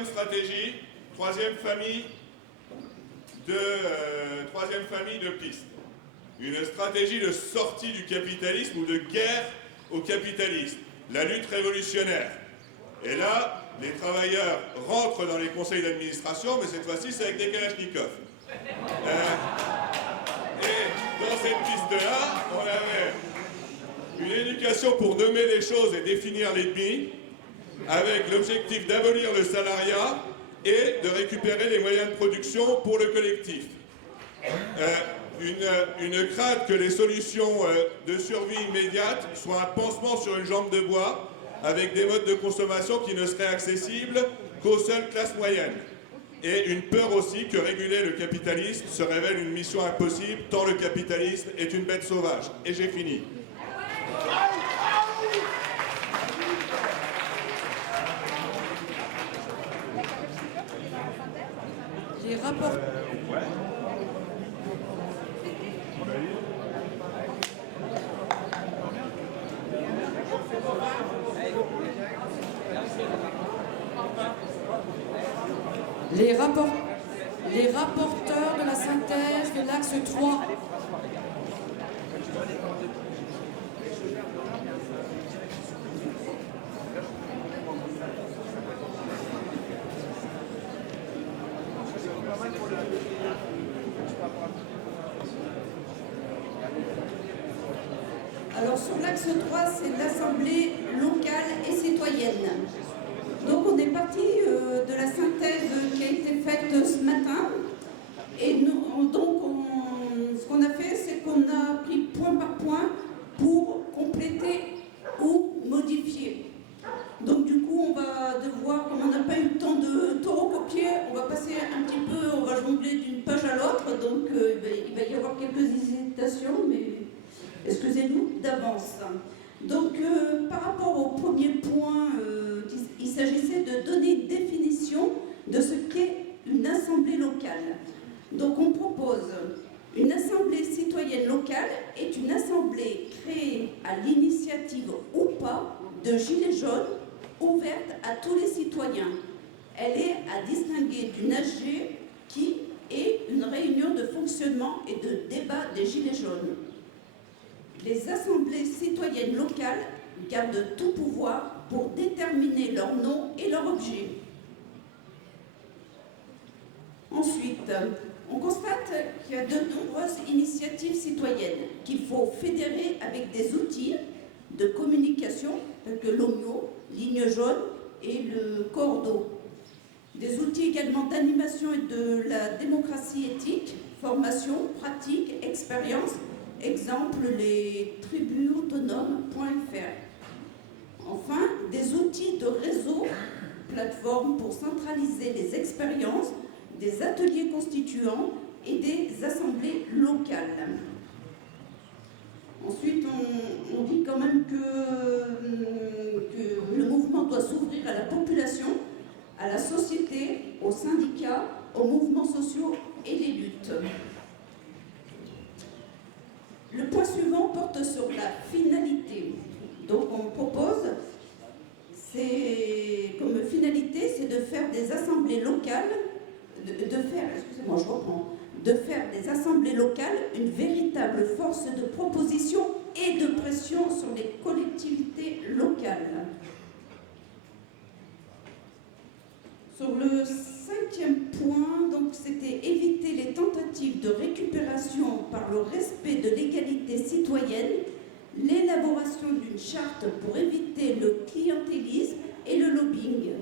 stratégie, troisième famille de pistes. Une stratégie de sortie du capitalisme ou de guerre au capitalisme. La lutte révolutionnaire. Et là, les travailleurs rentrent dans les conseils d'administration, mais cette fois-ci, c'est avec des kalachnikovs. Et dans cette piste-là, on avait une éducation pour nommer les choses et définir l'ennemi, avec l'objectif d'abolir le salariat et de récupérer les moyens de production pour le collectif. Une crainte que les solutions de survie immédiate soient un pansement sur une jambe de bois, avec des modes de consommation qui ne seraient accessibles qu'aux seules classes moyennes. Et une peur aussi que réguler le capitalisme se révèle une mission impossible, tant le capitalisme est une bête sauvage. Et j'ai fini. Les rapports. Les rapporteurs de la synthèse de l'axe 3. Alors sur l'axe 3, c'est l'Assemblée locale et citoyenne. Donc on est parti de la synthèse qui a été faite ce matin et donc on pris point par point pour compléter ou modifier. Donc du coup, on va devoir, comme on n'a pas eu le temps de tout recopier, on va passer un petit peu, on va jongler d'une page à l'autre, donc il va y avoir quelques hésitations, mais excusez-nous d'avance. Donc par rapport au premier point, il s'agissait de donner une définition de ce qu'est une assemblée locale. Donc on propose une assemblée citoyenne locale est une assemblée créée à l'initiative ou pas de Gilets jaunes, ouverte à tous les citoyens. Elle est à distinguer d'une AG qui est une réunion de fonctionnement et de débat des Gilets jaunes. Les assemblées citoyennes locales gardent tout pouvoir pour déterminer leur nom et leur objet. Ensuite, on constate qu'il y a de nombreuses initiatives citoyennes qu'il faut fédérer avec des outils de communication, tels que l'OMIO, Ligne jaune et le Cordo. Des outils également d'animation et de la démocratie éthique, formation, pratique, expérience, exemple les tribuautonomes.fr. Enfin, des outils de réseau, plateformes pour centraliser les expériences, des ateliers constituants et des assemblées locales. Ensuite, on dit quand même que le mouvement doit s'ouvrir à la population, à la société, aux syndicats, aux mouvements sociaux et les luttes. Le point suivant porte sur la finalité. Donc on propose, comme finalité, c'est de faire des assemblées locales, de faire des assemblées locales une véritable force de proposition et de pression sur les collectivités locales. Sur le cinquième point, donc, c'était éviter les tentatives de récupération par le respect de l'égalité citoyenne, l'élaboration d'une charte pour éviter le clientélisme et le lobbying,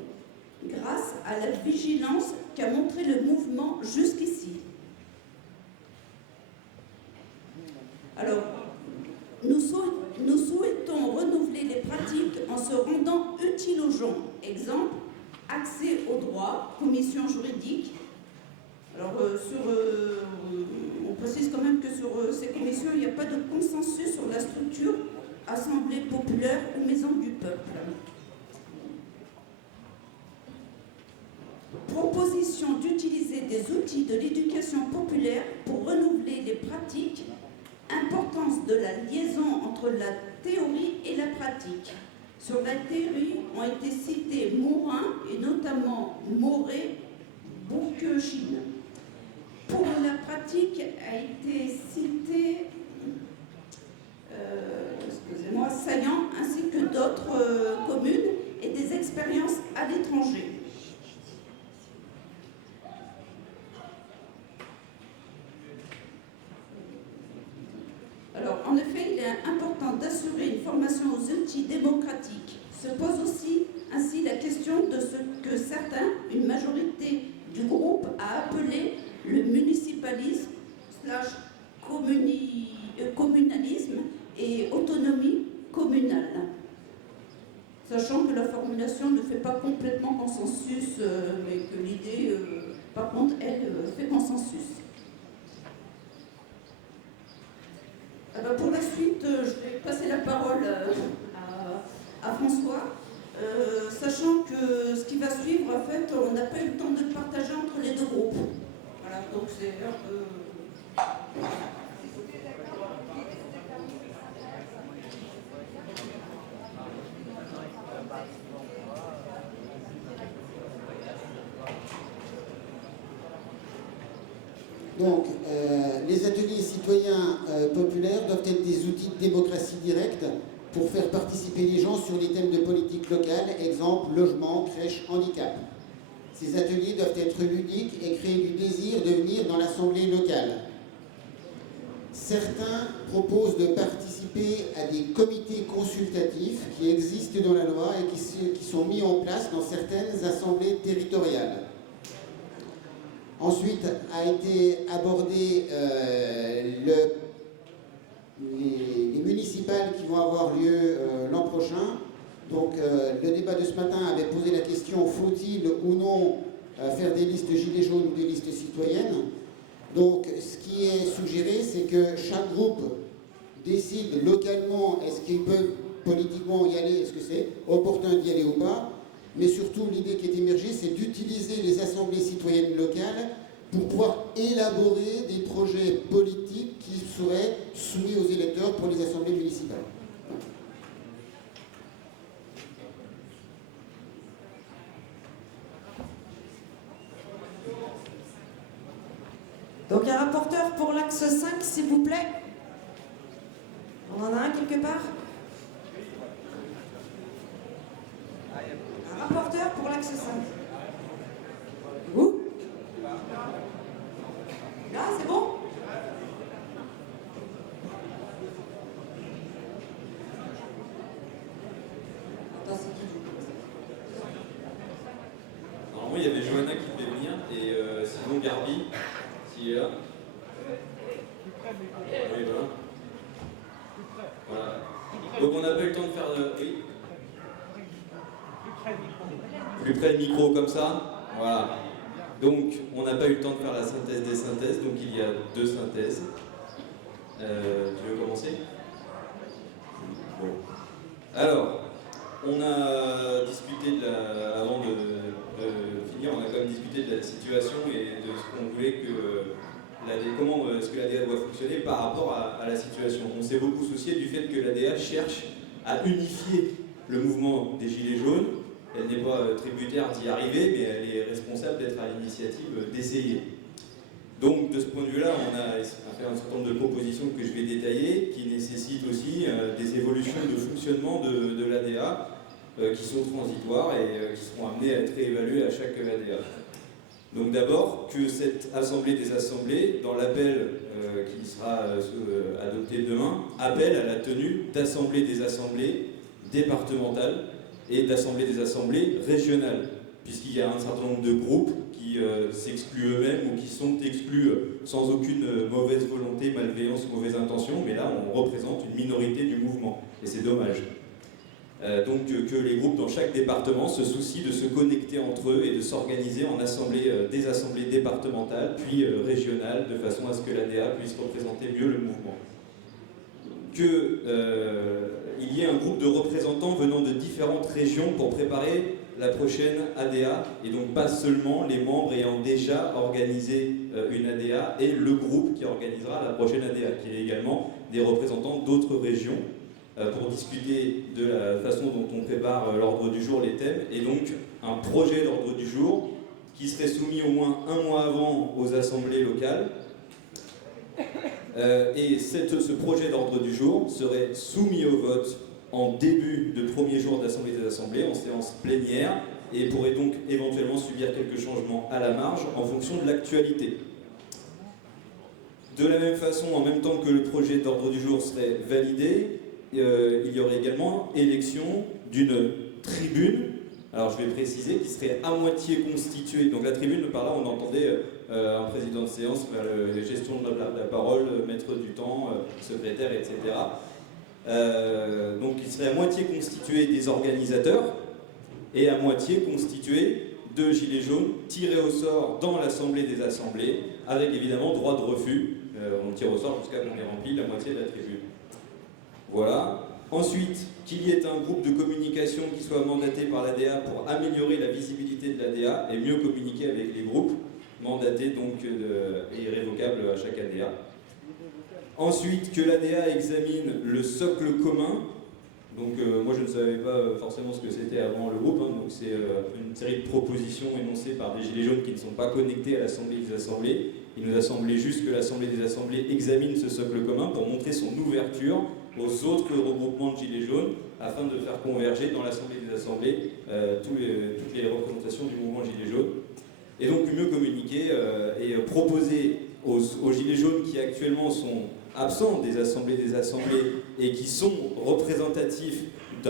grâce à la vigilance qu'a montré le mouvement jusqu'ici. Alors, nous souhaitons renouveler les pratiques en se rendant utiles aux gens. Exemple, accès au droit, commission juridique. Alors, on précise quand même que sur ces commissions, il n'y a pas de consensus sur la structure, assemblée populaire ou maison du peuple. Proposition d'utiliser des outils de l'éducation populaire pour renouveler les pratiques. Importance de la liaison entre la théorie et la pratique. Sur la théorie ont été cités Morin et notamment Moret, Bourquechine. Pour la pratique a été cité Saillant ainsi que d'autres communes et des expériences à l'étranger. Alors, en effet, il est important d'assurer une formation aux outils démocratiques. Se pose aussi ainsi la question de ce que certains, une majorité du groupe, a appelé le municipalisme / communalisme et autonomie communale. Sachant que la formulation ne fait pas complètement consensus, mais que l'idée, par contre, elle fait consensus. Pour la suite, je vais passer la parole à François, sachant que ce qui va suivre, en fait, on n'a pas eu le temps de le partager entre les deux groupes. Voilà, donc c'est un peu... Donc, les ateliers citoyens populaires doivent être des outils de démocratie directe pour faire participer les gens sur des thèmes de politique locale, exemple logement, crèche, handicap. Ces ateliers doivent être ludiques et créer du désir de venir dans l'assemblée locale. Certains proposent de participer à des comités consultatifs qui existent dans la loi et qui sont mis en place dans certaines assemblées territoriales. Ensuite a été abordé les municipales qui vont avoir lieu l'an prochain. Donc le débat de ce matin avait posé la question, faut-il ou non faire des listes gilets jaunes ou des listes citoyennes? Donc ce qui est suggéré, c'est que chaque groupe décide localement est-ce qu'ils peuvent politiquement y aller, est-ce que c'est opportun d'y aller ou pas. Mais surtout, l'idée qui est émergée, c'est d'utiliser les assemblées citoyennes locales pour pouvoir élaborer des projets politiques qui seraient soumis aux électeurs pour les assemblées municipales. Donc un rapporteur pour l'axe 5, s'il vous plaît. On en a un quelque part? Un rapporteur pour l'axe 5. Où? Là, c'est bon? Attends, c'est qui? Normalement, il y avait Johanna qui devait venir et sinon Garbi, s'il est là. Oui, voilà. Voilà. Donc on n'a pas eu le temps de faire... Oui. Plus près le micro comme ça. Voilà. Donc on n'a pas eu le temps de faire la synthèse des synthèses, donc il y a 2 synthèses. Tu veux commencer? Bon. Alors, on a discuté avant de finir, on a quand même discuté de la situation et de ce qu'on voulait que comment est-ce que l'ADA doit fonctionner par rapport à la situation. On s'est beaucoup soucié du fait que l'ADA cherche à unifier le mouvement des Gilets jaunes. Elle n'est pas tributaire d'y arriver, mais elle est responsable d'être à l'initiative d'essayer. Donc de ce point de vue-là, on a fait un certain nombre de propositions que je vais détailler, qui nécessitent aussi des évolutions de fonctionnement de l'ADA, qui sont transitoires et qui seront amenées à être réévaluées à chaque ADA. Donc d'abord, que cette Assemblée des Assemblées, dans l'appel qui sera adopté demain, appelle à la tenue d'assemblées des assemblées départementales et d'assemblées des assemblées régionales, puisqu'il y a un certain nombre de groupes qui s'excluent eux-mêmes ou qui sont exclus sans aucune mauvaise volonté, malveillance ou mauvaise intention, mais là on représente une minorité du mouvement, et c'est dommage. Donc que les groupes dans chaque département se soucient de se connecter entre eux et de s'organiser en des assemblées départementales puis régionales de façon à ce que l'ADA puisse représenter mieux le mouvement. Qu'il y ait un groupe de représentants venant de différentes régions pour préparer la prochaine ADA et donc pas seulement les membres ayant déjà organisé une ADA et le groupe qui organisera la prochaine ADA, qu'il y ait également des représentants d'autres régions pour discuter de la façon dont on prépare l'ordre du jour, les thèmes, et donc un projet d'ordre du jour qui serait soumis au moins un mois avant aux assemblées locales. Et ce projet d'ordre du jour serait soumis au vote en début de premier jour d'assemblée des assemblées, en séance plénière, et pourrait donc éventuellement subir quelques changements à la marge en fonction de l'actualité. De la même façon, en même temps que le projet d'ordre du jour serait validé, il y aurait également élection d'une tribune, alors je vais préciser, qui serait à moitié constituée. Donc la tribune, par là on entendait un président de séance, la gestion de la parole, maître du temps, secrétaire, etc. Donc il serait à moitié constitué des organisateurs et à moitié constitué de gilets jaunes tirés au sort dans l'assemblée des assemblées, avec évidemment droit de refus. On tire au sort jusqu'à qu'on ait rempli la moitié de la tribune. Voilà. Ensuite, qu'il y ait un groupe de communication qui soit mandaté par l'ADA pour améliorer la visibilité de l'ADA et mieux communiquer avec les groupes, mandatés donc et irrévocables à chaque ADA. Ensuite, que l'ADA examine le socle commun. Donc moi je ne savais pas forcément ce que c'était avant le groupe, donc c'est une série de propositions énoncées par des gilets jaunes qui ne sont pas connectés à l'Assemblée des Assemblées. Il nous a semblé juste que l'Assemblée des Assemblées examine ce socle commun pour montrer son ouverture aux autres regroupements de gilets jaunes afin de faire converger dans l'Assemblée des Assemblées toutes les représentations du mouvement gilets jaunes. Et donc mieux communiquer et proposer aux gilets jaunes qui actuellement sont absents des assemblées et qui sont représentatifs de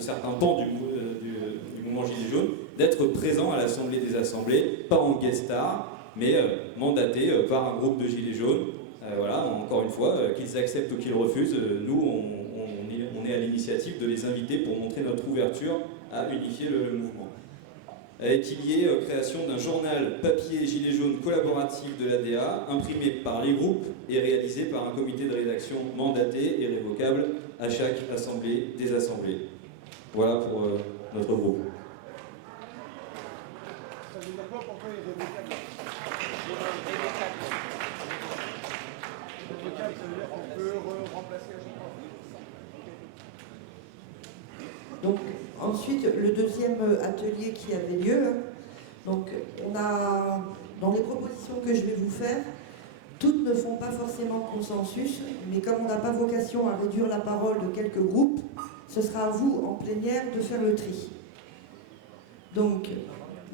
certains pans du mouvement gilets jaunes, d'être présents à l'Assemblée des Assemblées, pas en guest star, mais mandatés par un groupe de gilets jaunes Voilà, encore une fois, qu'ils acceptent ou qu'ils refusent, nous, on est à l'initiative de les inviter pour montrer notre ouverture à unifier le mouvement. Qu'il y ait création d'un journal papier gilet jaune collaboratif de l'ADA, imprimé par les groupes et réalisé par un comité de rédaction mandaté et révocable à chaque assemblée des assemblées. Voilà pour notre groupe. Ça veut dire quoi pour toi, irrévocable? Irrévocable, ça veut dire qu'on peut remplacer à chaque fois. Donc, ensuite, le deuxième atelier qui avait lieu, donc on a, dans les propositions que je vais vous faire, toutes ne font pas forcément consensus, mais comme on n'a pas vocation à réduire la parole de quelques groupes, ce sera à vous, en plénière, de faire le tri. Donc,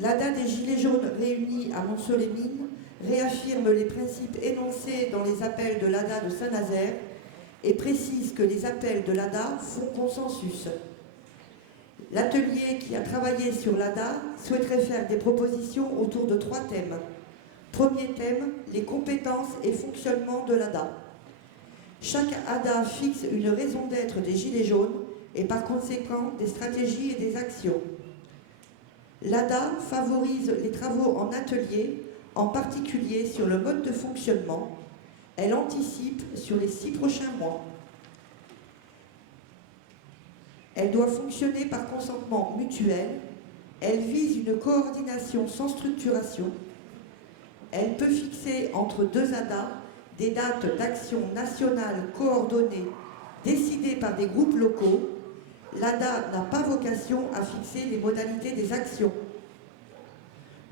l'ADA des Gilets jaunes réunis à Montceau-les-Mines réaffirme les principes énoncés dans les appels de l'ADA de Saint-Nazaire et précise que les appels de l'ADA font consensus. L'atelier qui a travaillé sur l'ADA souhaiterait faire des propositions autour de 3 thèmes. Premier thème, les compétences et fonctionnement de l'ADA. Chaque ADA fixe une raison d'être des Gilets jaunes et par conséquent des stratégies et des actions. L'ADA favorise les travaux en atelier, en particulier sur le mode de fonctionnement. Elle anticipe sur les 6 prochains mois. Elle doit fonctionner par consentement mutuel. Elle vise une coordination sans structuration. Elle peut fixer entre 2 ADA des dates d'action nationale coordonnées décidées par des groupes locaux. L'ADA n'a pas vocation à fixer les modalités des actions.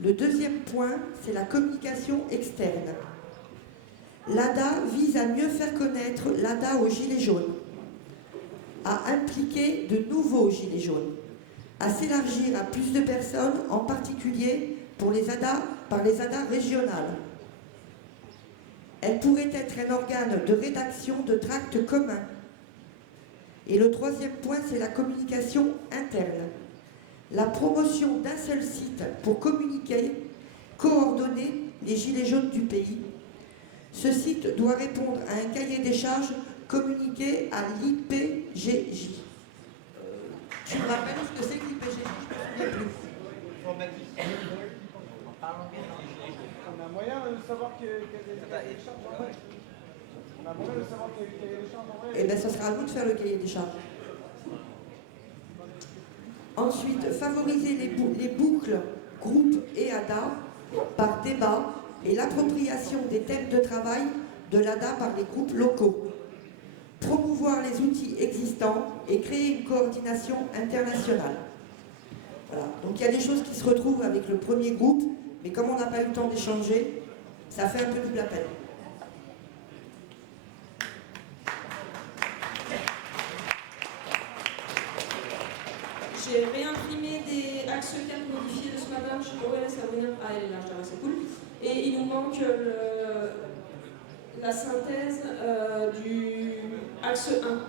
Le deuxième point, c'est la communication externe. L'ADA vise à mieux faire connaître l'ADA aux Gilets jaunes, à impliquer de nouveaux Gilets jaunes, à s'élargir à plus de personnes, en particulier pour les ADA, par les ADA régionales. Elle pourrait être un organe de rédaction de tracts communs. Et le troisième point, c'est la communication interne. La promotion d'un seul site pour communiquer, coordonner les Gilets jaunes du pays. Ce site doit répondre à un cahier des charges communiqué à l'IPGJ. Tu me rappelles ce que c'est que l'IPGJ? Je ne me souviens plus. On a moyen de savoir quel est le cahier des charges en vrai. On a moyen de savoir quel est le cahier des charges en vrai. Eh bien, ça sera à vous de faire le cahier des charges. Ensuite, favoriser les boucles, groupes et ADA par débat et l'appropriation des thèmes de travail de l'ADA par les groupes locaux. Promouvoir les outils existants et créer une coordination internationale. Voilà. Donc il y a des choses qui se retrouvent avec le premier groupe, mais comme on n'a pas eu le temps d'échanger, ça fait un peu double appel. J'ai réimprimé des axes 4 modifiés de ce matin. Je sais pas où elle est, Sabrina. Ah, elle est là, c'est cool. Et il nous manque la synthèse du axe 1.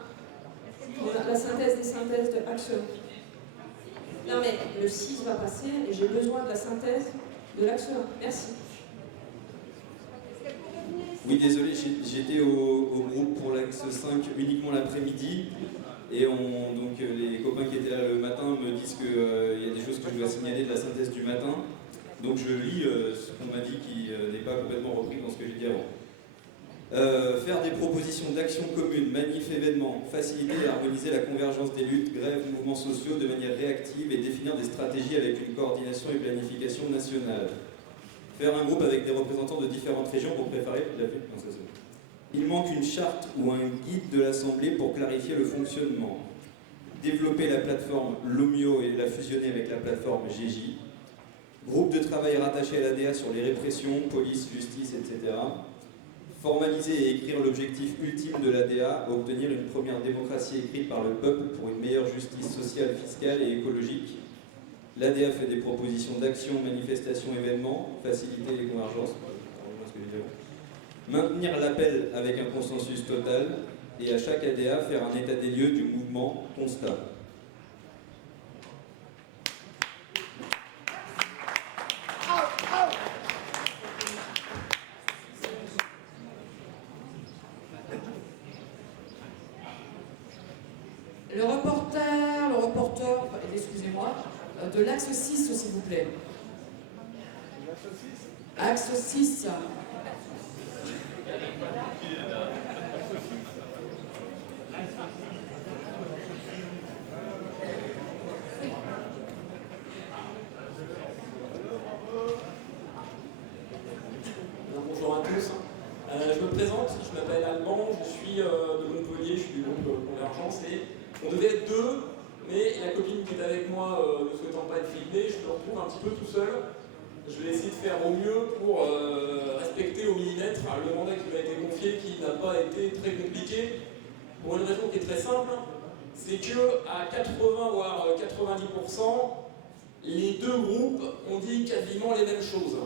La synthèse des synthèses de axe 1. Non mais le 6 va passer et j'ai besoin de la synthèse de l'axe 1. Merci. Oui, désolé, j'étais au groupe pour l'axe 5 uniquement l'après-midi. Et donc les copains qui étaient là le matin me disent qu'il y a des choses que je dois signaler de la synthèse du matin. Donc je lis ce qu'on m'a dit qui n'est pas complètement repris dans ce que j'ai dit avant. Faire des propositions d'action commune, manifs, événements, faciliter et harmoniser la convergence des luttes, grèves, mouvements sociaux de manière réactive et définir des stratégies avec une coordination et planification nationale. Faire un groupe avec des représentants de différentes régions pour préparer la lutte. Non, ça, il manque une charte ou un guide de l'Assemblée pour clarifier le fonctionnement. Développer la plateforme Lomio et la fusionner avec la plateforme GJ. Groupe de travail rattaché à l'ADA sur les répressions, police, justice, etc. Formaliser et écrire l'objectif ultime de l'ADA, obtenir une première démocratie écrite par le peuple pour une meilleure justice sociale, fiscale et écologique. L'ADA fait des propositions d'action, manifestations, événements, faciliter les convergences. Maintenir l'appel avec un consensus total et à chaque ADA faire un état des lieux du mouvement constat. Le reporter, excusez-moi, de l'axe 6, s'il vous plaît. Axe 6. Bonjour à tous. Je me présente, je m'appelle Alban, je suis de Montpellier, je suis du groupe Convergence et on devait être deux, mais la copine qui est avec moi ne souhaitant pas être filmée, je me retrouve un petit peu tout seul. Je vais essayer de faire au mieux pour respecter au millimètre le mandat qui m'a été confié, qui n'a pas été très compliqué, pour une raison qui est très simple, c'est que à 80 voire 90%, les deux groupes ont dit quasiment les mêmes choses.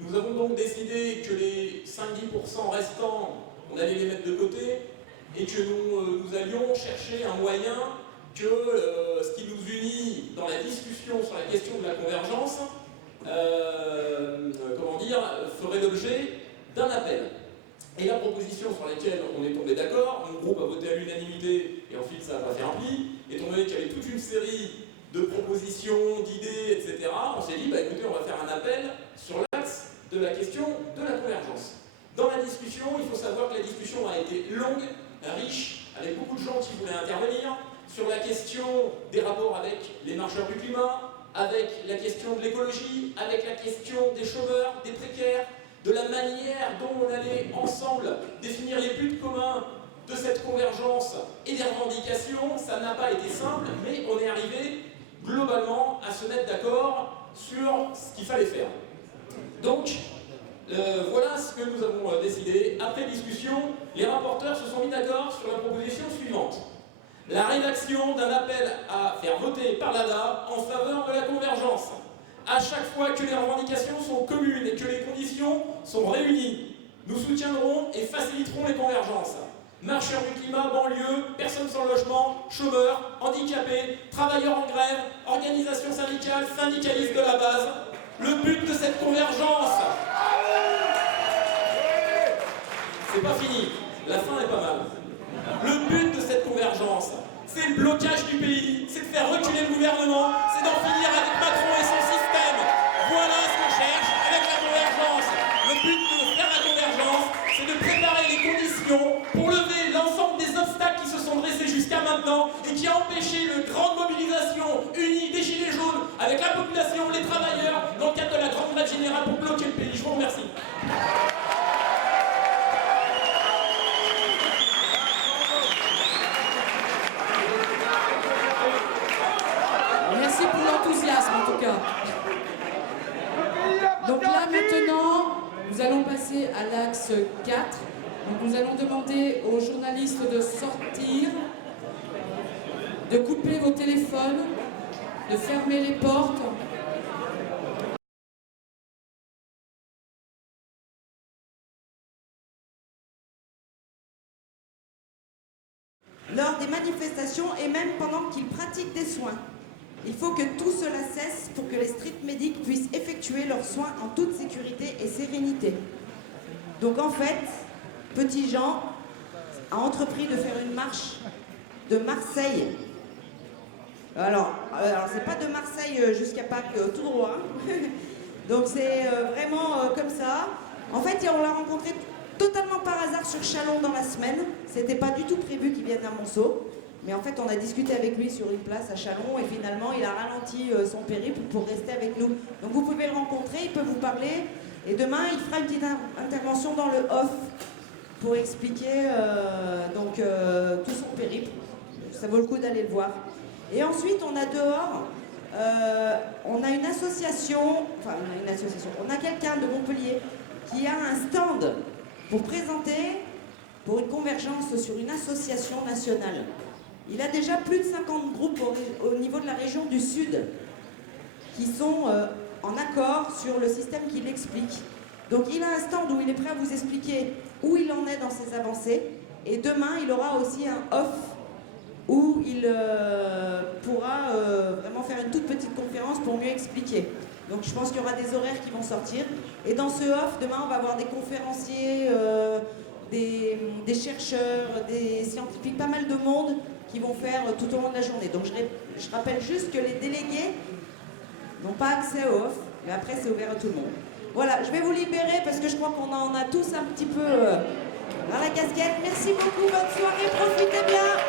Nous avons donc décidé que les 5-10% restants, on allait les mettre de côté et que nous allions chercher un moyen que ce qui nous unit dans la discussion sur la question de la convergence, ferait l'objet d'un appel. Et la proposition sur laquelle on est tombé d'accord, mon groupe a voté à l'unanimité et ensuite ça n'a pas fait un pli, étant donné qu'il y avait toute une série de propositions, d'idées, etc., on s'est dit, écoutez, on va faire un appel sur l'axe de la question de la convergence. Dans la discussion, il faut savoir que la discussion a été longue, riche, avec beaucoup de gens qui voulaient intervenir, sur la question des rapports avec les marcheurs du climat, avec la question de l'écologie, avec la question des chômeurs, des précaires, de la manière dont on allait ensemble définir les buts communs de cette convergence et des revendications. Ça n'a pas été simple, mais on est arrivé globalement à se mettre d'accord sur ce qu'il fallait faire. Donc, voilà ce que nous avons décidé. Après discussion, les rapporteurs se sont mis d'accord sur la proposition suivante. La rédaction d'un appel à faire voter par l'ADA en faveur de la convergence. À chaque fois que les revendications sont communes et que les conditions sont réunies, nous soutiendrons et faciliterons les convergences. Marcheurs du climat, banlieue, personnes sans logement, chômeurs, handicapés, travailleurs en grève, organisations syndicales, syndicalistes de la base. Le but de cette convergence, c'est pas fini, la fin est pas mal. Le but de cette convergence, c'est le blocage du pays, c'est de faire reculer le gouvernement, c'est d'en finir avec Macron et son système. Voilà ce qu'on cherche avec la convergence. Le but de faire la convergence, c'est de préparer les conditions pour lever l'ensemble des obstacles qui se sont dressés jusqu'à maintenant et qui a empêché une grande mobilisation unie des Gilets jaunes avec la population, les travailleurs, dans le cadre de la grande grève générale pour bloquer le pays. Je vous remercie. Merci pour l'enthousiasme en tout cas. Donc là maintenant, nous allons passer à l'axe 4. Donc nous allons demander aux journalistes de sortir, de couper vos téléphones, de fermer les portes. Lors des manifestations et même pendant qu'ils pratiquent des soins. Il faut que tout cela cesse pour que les street medics puissent effectuer leurs soins en toute sécurité et sérénité. Donc en fait, Petit Jean a entrepris de faire une marche de Marseille. Alors c'est pas de Marseille jusqu'à Pâques tout droit. Donc c'est vraiment comme ça. En fait, on l'a rencontré totalement par hasard sur Châlons dans la semaine. C'était pas du tout prévu qu'il vienne à Monceau. Mais en fait, on a discuté avec lui sur une place à Châlons et finalement, il a ralenti son périple pour rester avec nous. Donc vous pouvez le rencontrer, il peut vous parler. Et demain, il fera une petite intervention dans le off pour expliquer tout son périple. Ça vaut le coup d'aller le voir. Et ensuite, on a dehors, on a une association, on a quelqu'un de Montpellier qui a un stand pour présenter pour une convergence sur une association nationale. Il a déjà plus de 50 groupes au niveau de la région du Sud qui sont en accord sur le système qu'il explique. Donc il a un stand où il est prêt à vous expliquer où il en est dans ses avancées. Et demain, il aura aussi un off où il pourra vraiment faire une toute petite conférence pour mieux expliquer. Donc je pense qu'il y aura des horaires qui vont sortir. Et dans ce off, demain, on va avoir des conférenciers, des chercheurs, des scientifiques, pas mal de monde qui vont faire tout au long de la journée. Donc je rappelle juste que les délégués n'ont pas accès au off, mais après c'est ouvert à tout le monde. Voilà, je vais vous libérer parce que je crois qu'on en a tous un petit peu dans la casquette. Merci beaucoup, bonne soirée, profitez bien.